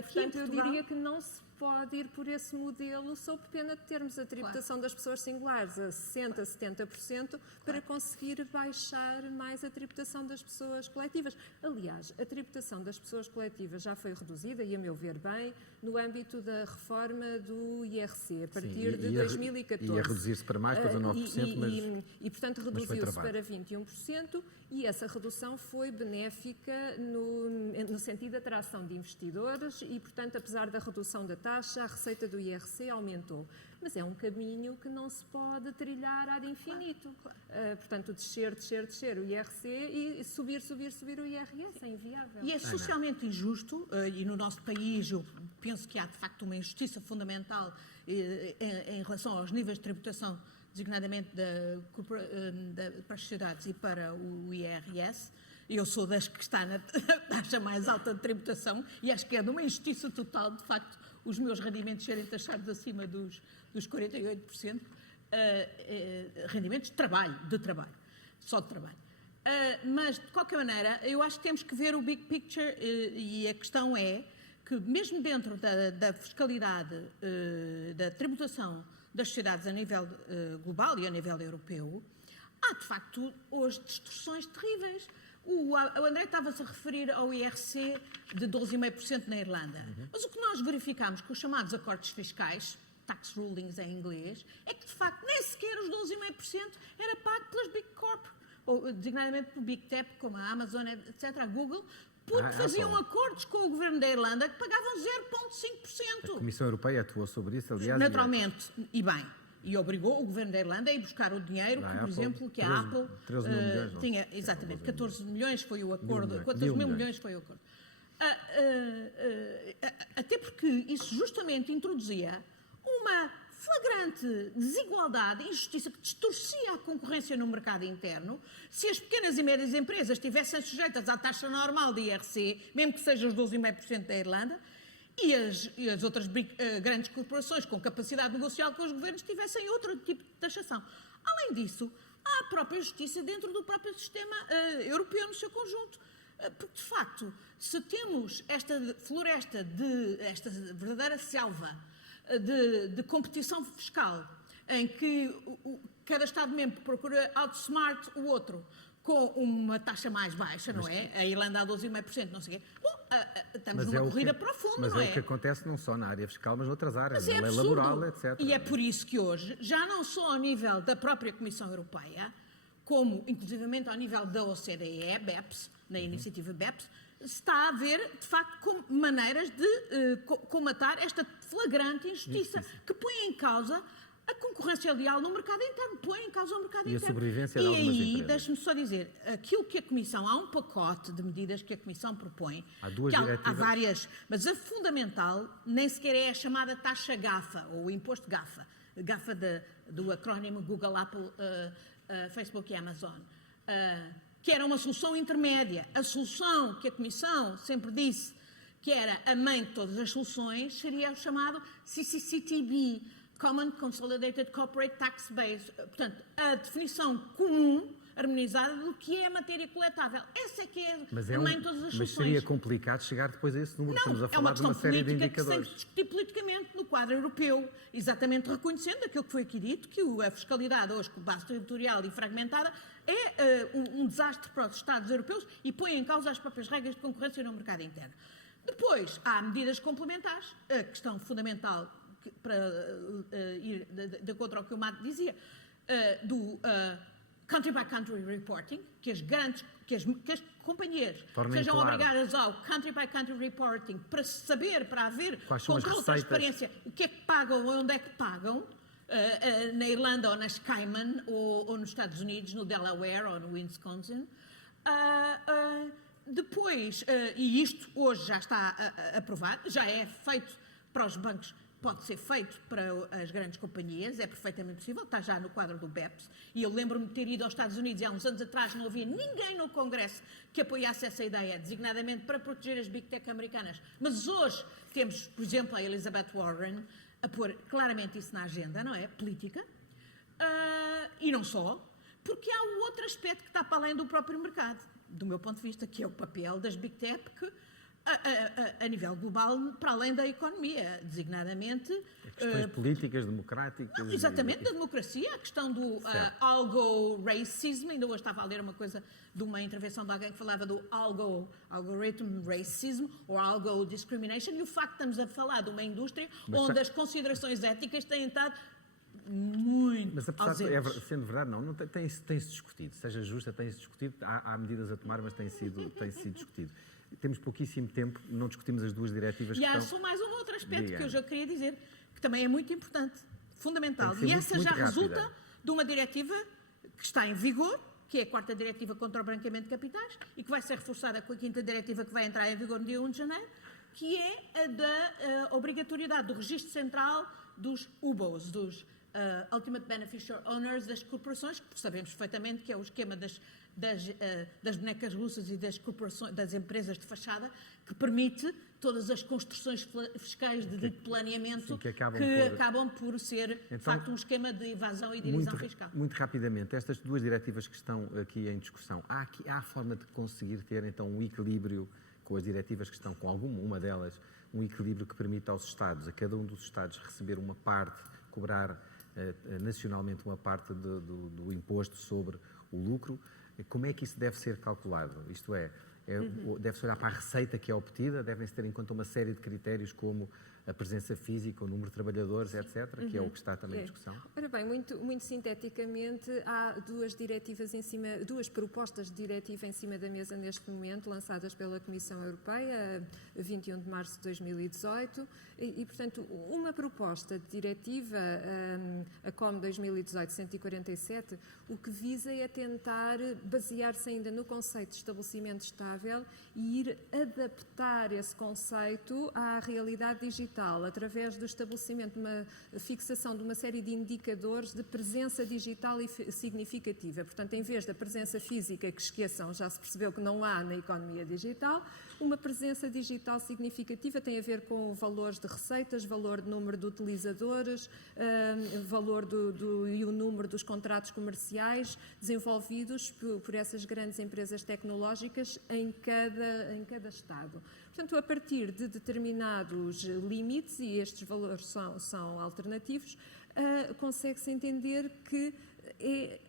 Portanto, eu diria que não se pode ir por esse modelo sob pena de termos a tributação das pessoas singulares a 60%, 70% para conseguir baixar mais a tributação das pessoas coletivas. Aliás, a tributação das pessoas coletivas já foi reduzida, e a meu ver bem, no âmbito da reforma do IRC, a partir de 2014. Ia reduzir-se para mais, para 19%, e portanto, reduziu-se para 21%, e essa redução foi benéfica no sentido da atração de investidores e, portanto, apesar da redução da taxa, a receita do IRC aumentou. Mas é um caminho que não se pode trilhar ad infinito. Portanto, descer o IRC e subir o IRS é inviável. E é socialmente injusto, e no nosso país eu penso que há de facto uma injustiça fundamental em relação aos níveis de tributação, designadamente para as sociedades e para o IRS. Eu sou das que está na taxa mais alta de tributação e acho que é de uma injustiça total, de facto, os meus rendimentos serem taxados acima dos 48%, rendimentos de trabalho, só de trabalho. Mas, de qualquer maneira, eu acho que temos que ver o big picture e a questão é que, mesmo dentro da fiscalidade, da tributação das sociedades a nível global e a nível europeu, há, de facto, hoje distorções terríveis. O André estava-se a referir ao IRC de 12,5% na Irlanda. Mas o que nós verificamos com os chamados acordos fiscais, tax rulings em inglês, é que, de facto, nem sequer os 12,5% era pago pelas Big Corp, ou designadamente por Big Tech, como a Amazon, etc., a Google, porque faziam acordos com o governo da Irlanda que pagavam 0,5%. A Comissão Europeia atuou sobre isso, aliás. Naturalmente, e bem. E obrigou o governo da Irlanda a ir buscar o dinheiro que, por exemplo, que a Apple 13 mil milhões, tinha. Exatamente, 14 milhões foi o acordo. 14 mil milhões foi o acordo. Até porque isso justamente introduzia uma flagrante desigualdade e injustiça que distorcia a concorrência no mercado interno. Se as pequenas e médias empresas estivessem sujeitas à taxa normal de IRC, mesmo que seja os 12,5% da Irlanda, e as outras grandes corporações com capacidade negocial com os governos tivessem outro tipo de taxação. Além disso, há a própria justiça dentro do próprio sistema europeu no seu conjunto. Porque, de facto, se temos esta floresta, esta verdadeira selva de competição fiscal, em que cada Estado-membro procura outsmart o outro com uma taxa mais baixa, não é? A Irlanda a 12,5%, não sei o quê. Bom, estamos numa corrida para o fundo, mas não é? Mas é o que acontece não só na área fiscal, mas noutras áreas, na lei laboral, etc. E é por isso que hoje, já não só ao nível da própria Comissão Europeia, como inclusivamente ao nível da OCDE, BEPS, na iniciativa BEPS, está a haver, de facto, maneiras de combater esta flagrante injustiça que põe em causa a concorrência leal no mercado interno, põe em causa o mercado interno. E a sobrevivência de algumas empresas. E aí, deixe-me só dizer, aquilo que a Comissão, há um pacote de medidas que a Comissão propõe, Há duas que diretivas. há várias, mas a fundamental nem sequer é a chamada taxa GAFA, ou o imposto GAFA, GAFA do acrónimo Google, Apple, Facebook e Amazon, que era uma solução intermédia. A solução que a Comissão sempre disse que era a mãe de todas as soluções seria o chamado CCCTB, Common Consolidated Corporate Tax Base. Portanto, a definição comum, harmonizada, do que é a matéria coletável. Essa é que é a mãe de todas as soluções. Mas seria complicado chegar depois a esse número. Não, Estamos a falar de uma série de indicadores. Que se tem que discutir politicamente no quadro europeu, exatamente reconhecendo aquilo que foi aqui dito, que a fiscalidade hoje, com base territorial e fragmentada, é um desastre para os Estados europeus e põe em causa as próprias regras de concorrência no mercado interno. Depois, há medidas complementares, a questão fundamental para ir de acordo ao que o Matt dizia, do country by country reporting, que as companhias sejam obrigadas ao country by country reporting para saber, para haver controle, transparência, o que é que pagam ou onde é que pagam, na Irlanda ou nas Cayman ou nos Estados Unidos, no Delaware ou no Wisconsin. Depois, e isto hoje já está aprovado, já é feito para os bancos, pode ser feito para as grandes companhias, é perfeitamente possível, está já no quadro do BEPS, e eu lembro-me de ter ido aos Estados Unidos e há uns anos atrás não havia ninguém no Congresso que apoiasse essa ideia, designadamente para proteger as Big Tech americanas. Mas hoje temos, por exemplo, a Elizabeth Warren a pôr claramente isso na agenda, não é? Política, e não só, porque há um outro aspecto que está para além do próprio mercado, do meu ponto de vista, que é o papel das Big Tech a nível global, para além da economia, designadamente... Questões políticas, democráticas... Não, exatamente, da democracia, a questão do algo-racism. Ainda hoje estava a ler uma coisa de uma intervenção de alguém que falava do algorithm racism ou algo-discrimination, e o facto de estamos a falar de uma indústria onde as considerações éticas têm estado muito Mas apesar ausentes. de, sendo verdade, não tem-se discutido, seja justa, tem-se discutido, há medidas a tomar, mas tem sido discutido. Temos pouquíssimo tempo, não discutimos as duas diretivas que estão... E há só mais um outro aspecto que eu já queria dizer, que também é muito importante, fundamental, e essa muito já rápida. resulta de uma diretiva que está em vigor, que é a 4ª Diretiva contra o branqueamento de capitais, e que vai ser reforçada com a 5ª Diretiva que vai entrar em vigor no dia 1 de janeiro, que é a da obrigatoriedade do registro central dos UBOs, dos Ultimate Beneficial Owners das corporações, que sabemos perfeitamente que é o esquema das bonecas russas e das empresas de fachada, que permite todas as construções fiscais de dito planeamento que acabam por ser, de facto, um esquema de evasão e de elisão fiscal. Muito rapidamente, estas duas diretivas que estão aqui em discussão, há a forma de conseguir ter, então, um equilíbrio com as diretivas que estão, com uma delas, um equilíbrio que permita aos Estados, a cada um dos Estados, receber uma parte, cobrar nacionalmente uma parte do imposto sobre o lucro. Como é que isso deve ser calculado? Isto é, deve-se olhar para a receita que é obtida, devem-se ter em conta uma série de critérios como a presença física, o número de trabalhadores, etc., que é o que está também em discussão. Ora bem, muito sinteticamente, há duas propostas de diretiva em cima da mesa neste momento, lançadas pela Comissão Europeia, 21 de março de 2018, e portanto, uma proposta de diretiva, a COM 2018-147, o que visa é tentar basear-se ainda no conceito de estabelecimento estável e ir adaptar esse conceito à realidade digital, através do estabelecimento de uma fixação de uma série de indicadores de presença digital significativa. Portanto, em vez da presença física, que esqueçam, já se percebeu que não há na economia digital, uma presença digital significativa tem a ver com valores de receitas, valor de número de utilizadores, valor e o número dos contratos comerciais desenvolvidos por essas grandes empresas tecnológicas em cada Estado. Portanto, a partir de determinados limites, e estes valores são alternativos, consegue-se entender que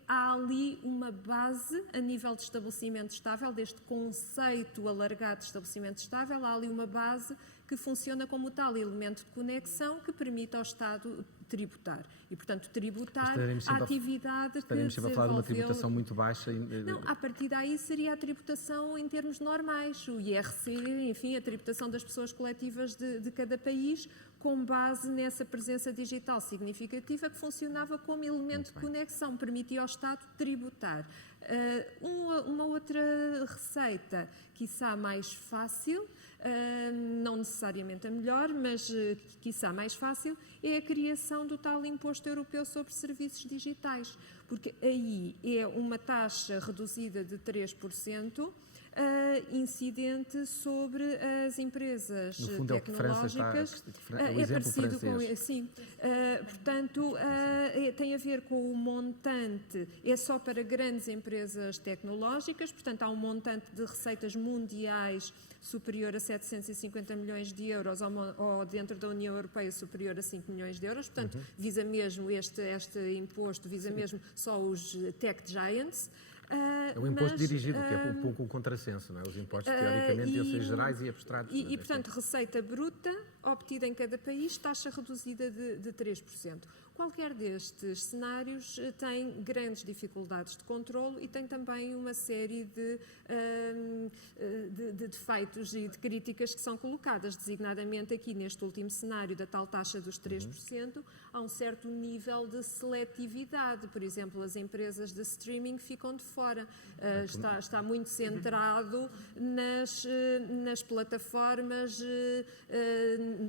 há ali uma base a nível de estabelecimento estável, deste conceito alargado de estabelecimento estável, há ali uma base que funciona como tal elemento de conexão que permite ao Estado tributar. E, portanto, tributar a atividade que estaremos sempre a falar de uma tributação muito baixa. Não, a partir daí seria a tributação em termos normais, o IRC, enfim, a tributação das pessoas coletivas de cada país, com base nessa presença digital significativa que funcionava como elemento de conexão, permitia ao Estado tributar. Uma outra receita, quiçá mais fácil, não necessariamente a melhor, mas quiçá mais fácil, é a criação do tal imposto europeu sobre serviços digitais, porque aí é uma taxa reduzida de 3%, incidente sobre as empresas no fundo, tecnológicas. É parecido com sim. Portanto, tem a ver com o montante, é só para grandes empresas tecnológicas, portanto, há um montante de receitas mundiais superior a 750 milhões de euros ou dentro da União Europeia superior a 5 milhões de euros, portanto, visa mesmo este imposto, visa mesmo só os tech giants. É um imposto dirigido, que é um pouco um contrassenso, não é? Os impostos, teoricamente, iam ser gerais e abstratos. E portanto, receita bruta obtida em cada país, taxa reduzida de 3%. Qualquer destes cenários tem grandes dificuldades de controlo e tem também uma série de defeitos e de críticas que são colocadas, designadamente aqui neste último cenário da tal taxa dos 3%, há um certo nível de seletividade. Por exemplo, as empresas de streaming ficam de fora. Está muito centrado nas plataformas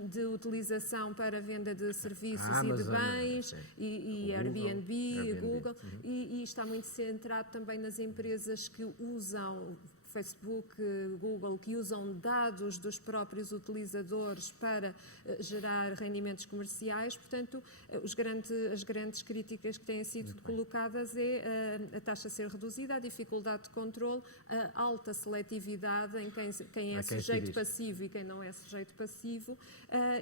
de utilização para venda de serviços e de bens, e Airbnb, Google, e está muito centrado também nas empresas que usam Facebook, Google, que usam dados dos próprios utilizadores para gerar rendimentos comerciais. Portanto, as grandes críticas que têm sido colocadas é a taxa ser reduzida, a dificuldade de controle, a alta seletividade em quem é sujeito passivo e quem não é sujeito passivo,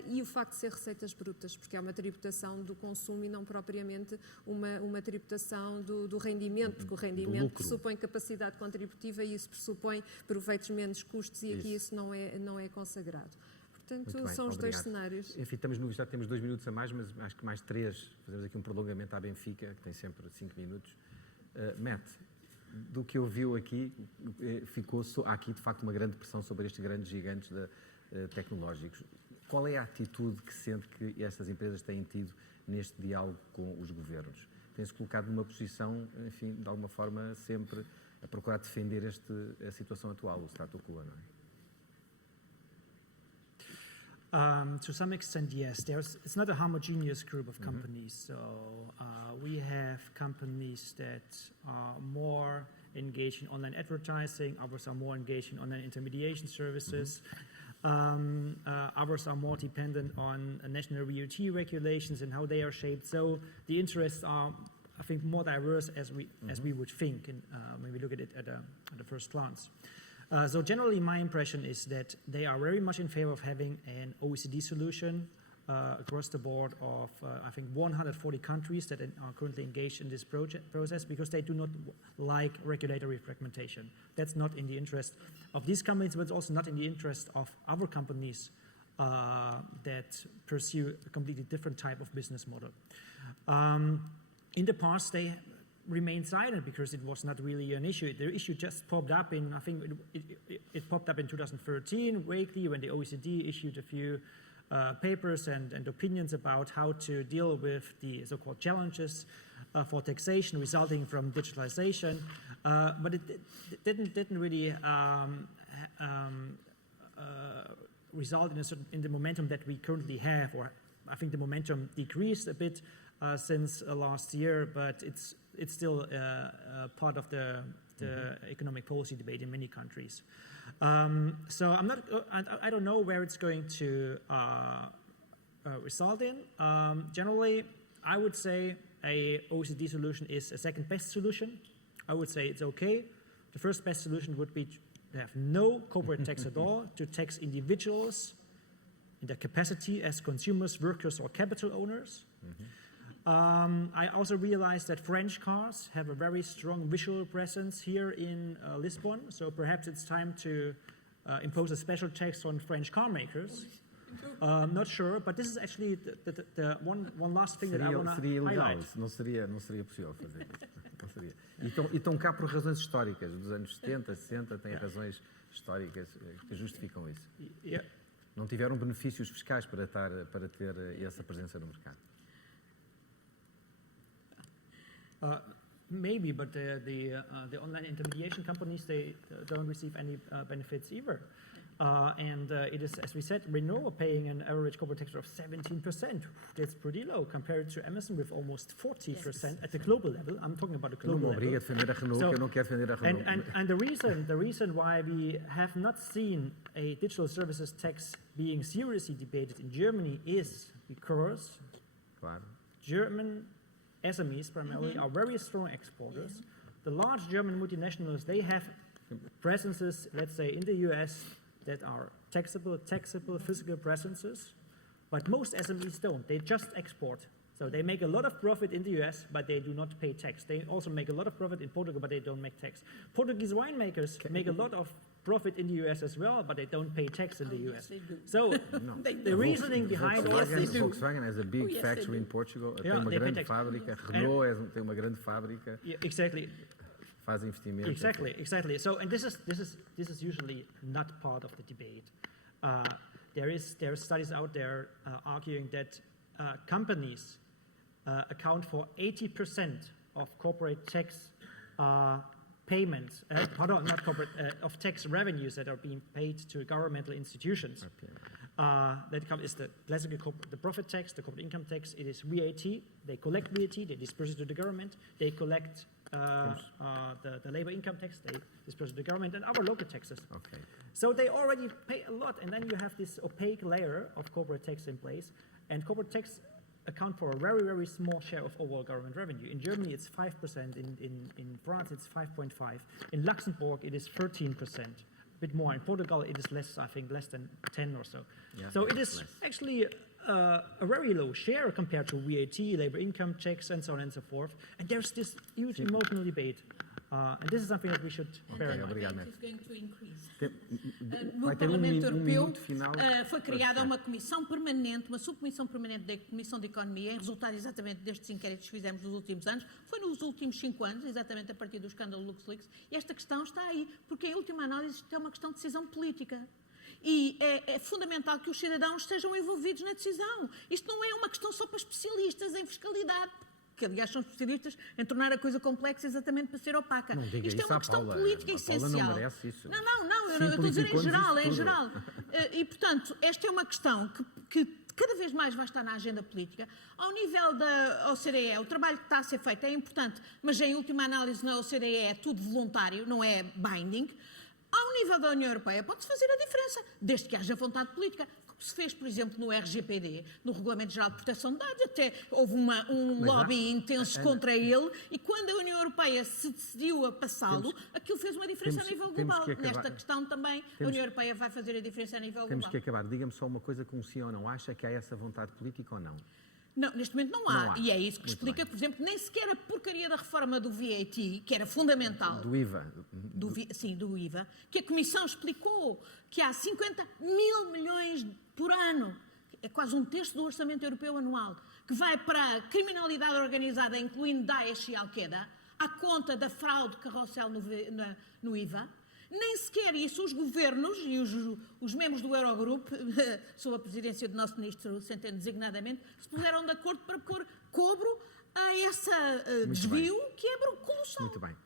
e o facto de ser receitas brutas, porque é uma tributação do consumo e não propriamente uma tributação do rendimento, porque o rendimento pressupõe capacidade contributiva e isso pressupõe proveitos menos custos e aqui isso não é consagrado. Portanto, são os dois cenários. Enfim, já temos 2 minutos a mais, mas acho que mais 3. Fazemos aqui um prolongamento à Benfica, que tem sempre 5 minutos. Matt, do que ouviu aqui, há aqui de facto uma grande pressão sobre estes grandes gigantes tecnológicos. Qual é a atitude que sente que estas empresas têm tido neste diálogo com os governos? Tem-se colocado numa posição, enfim, de alguma forma sempre a procurar defender a situação atual, o status quo, não é? To some extent, yes. It's not a homogeneous group of companies. So we have companies that are more engaged in online advertising. Others are more engaged in online intermediation services. Others are more dependent on national VAT regulations and how they are shaped. So the interests are, I think, more diverse as we would think when we look at it at a first glance. So generally, my impression is that they are very much in favor of having an OECD solution across the board of, I think, 140 countries that are currently engaged in this process because they do not like regulatory fragmentation. That's not in the interest of these companies, but it's also not in the interest of other companies that pursue a completely different type of business model. In the past, they remained silent because it was not really an issue. The issue just popped up I think it popped up in 2013, vaguely, when the OECD issued a few papers and opinions about how to deal with the so-called challenges for taxation resulting from digitalization. But it didn't really result in the momentum that we currently have, or I think the momentum decreased a bit since last year, but it's still part of the economic policy debate in many countries. So I don't know where it's going to result in. Generally, I would say a OECD solution is a second best solution. I would say it's okay. The first best solution would be to have no corporate tax at all, to tax individuals in their capacity as consumers, workers, or capital owners. I also realized that French cars have a very strong visual presence here in Lisbon, so perhaps it's time to impose a special tax on French car makers. Not sure, but this is actually the one last thing that I want to highlight. Não seria possível fazer isso. Não seria. E estão cá por razões históricas, dos anos 70, 60, têm razões históricas que justificam isso. Yeah. Não tiveram benefícios fiscais para ter essa presença no mercado. Maybe, but the online intermediation companies, they don't receive any benefits either. And it is, as we said, Renault are paying an average corporate tax rate of 17%. That's pretty low compared to Amazon with almost 40% at the global level. I'm talking about the global level. And the reason why we have not seen a digital services tax being seriously debated in Germany is because German SMEs primarily are very strong exporters. The large German multinationals, they have presences, let's say, in the US that are taxable physical presences, but most SMEs don't. They just export. So they make a lot of profit in the US, but they do not pay tax. They also make a lot of profit in Portugal, but they don't make tax. Portuguese winemakers make a lot of profit in the US as well, but they don't pay tax in the US. So the reasoning behind Volkswagen has a big factory in Portugal. Tem uma grande fábrica. Renault tem uma grande fábrica. Exactly. Faz investimento. Exactly. So, and this is usually not part of the debate. There are studies out there arguing that companies account for 80% of corporate tax payments, of tax revenues that are being paid to governmental institutions. That is the classical the profit tax, the corporate income tax. It is VAT. They collect VAT. They disperse it to the government. They collect the labor income tax. They disperse it to the government and our local taxes. Okay. So they already pay a lot, and then you have this opaque layer of corporate tax in place, and corporate tax account for a very, very small share of overall government revenue. In Germany, it's 5%. In France, it's 5.5%. In Luxembourg, it is 13%. A bit more. In Portugal, it is less, I think, less than 10 or so. Yeah, so it is actually a very low share compared to VAT, labor income tax, and so on and so forth. And there's this huge emotional debate. And this is something that we should bear in mind. It's going to increase. No Parlamento Europeu foi criada uma comissão permanente, uma subcomissão permanente da Comissão de Economia, em resultado exatamente destes inquéritos que fizemos nos últimos anos. Foi nos últimos 5 anos, exatamente a partir do escândalo LuxLeaks. E esta questão está aí, porque em última análise isto é uma questão de decisão política. E é fundamental que os cidadãos estejam envolvidos na decisão. Isto não é uma questão só para especialistas em fiscalidade, que aliás são especialistas em tornar a coisa complexa exatamente para ser opaca. Isto é uma questão política essencial. Paula não merece isso. Não, eu estou a dizer em geral. E, portanto, esta é uma questão que cada vez mais vai estar na agenda política. Ao nível da OCDE, o trabalho que está a ser feito é importante, mas em última análise na OCDE é tudo voluntário, não é binding. Ao nível da União Europeia pode-se fazer a diferença, desde que haja vontade política. Se fez, por exemplo, no RGPD, no Regulamento Geral de Proteção de Dados, até houve um lobby intenso contra ele, e quando a União Europeia se decidiu a passá-lo, aquilo fez uma diferença a nível global. Nesta questão também, a União Europeia vai fazer a diferença a nível global. Temos que acabar. Diga-me só uma coisa com sim ou não. Acha que há essa vontade política ou não? Não, neste momento não há. E é isso que explica, por exemplo, nem sequer a porcaria da reforma do VAT, que era fundamental. Do IVA. Sim, do IVA, que a Comissão explicou que há 50 mil milhões por ano, é quase 1/3 do orçamento europeu anual, que vai para a criminalidade organizada, incluindo Daesh e Al-Qaeda, à conta da fraude carrossel no IVA. Nem sequer isso os governos e os membros do Eurogrupo, sob a presidência do nosso ministro Centeno designadamente, se puseram de acordo para pôr cobro a esse desvio que é colossal. Muito bem.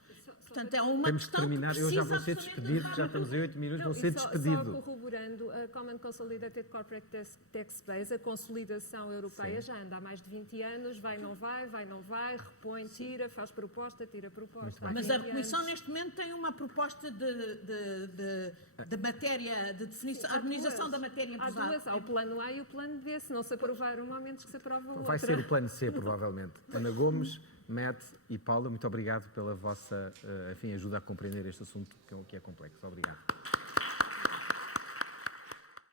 Portanto, é uma Temos de questão terminar. que Eu já vou precisa ser absolutamente despedido, já estamos em 8 minutos, Não, vou ser e só despedido. corroborando, a Common Consolidated Corporate Tax Base, a consolidação europeia já anda há mais de 20 anos, vai, não vai, repõe, tira, faz proposta, tira proposta. Mas a Comissão neste momento tem uma proposta de matéria, de definição, harmonização da matéria Há imposada. duas, há o plano A e o plano B, se não se aprovar um, há menos que se aprova o outro. Vai ser o plano C, provavelmente. Ana Gomes, Matt e Paula, muito obrigado pela vossa ajuda a compreender este assunto que é complexo. Obrigado.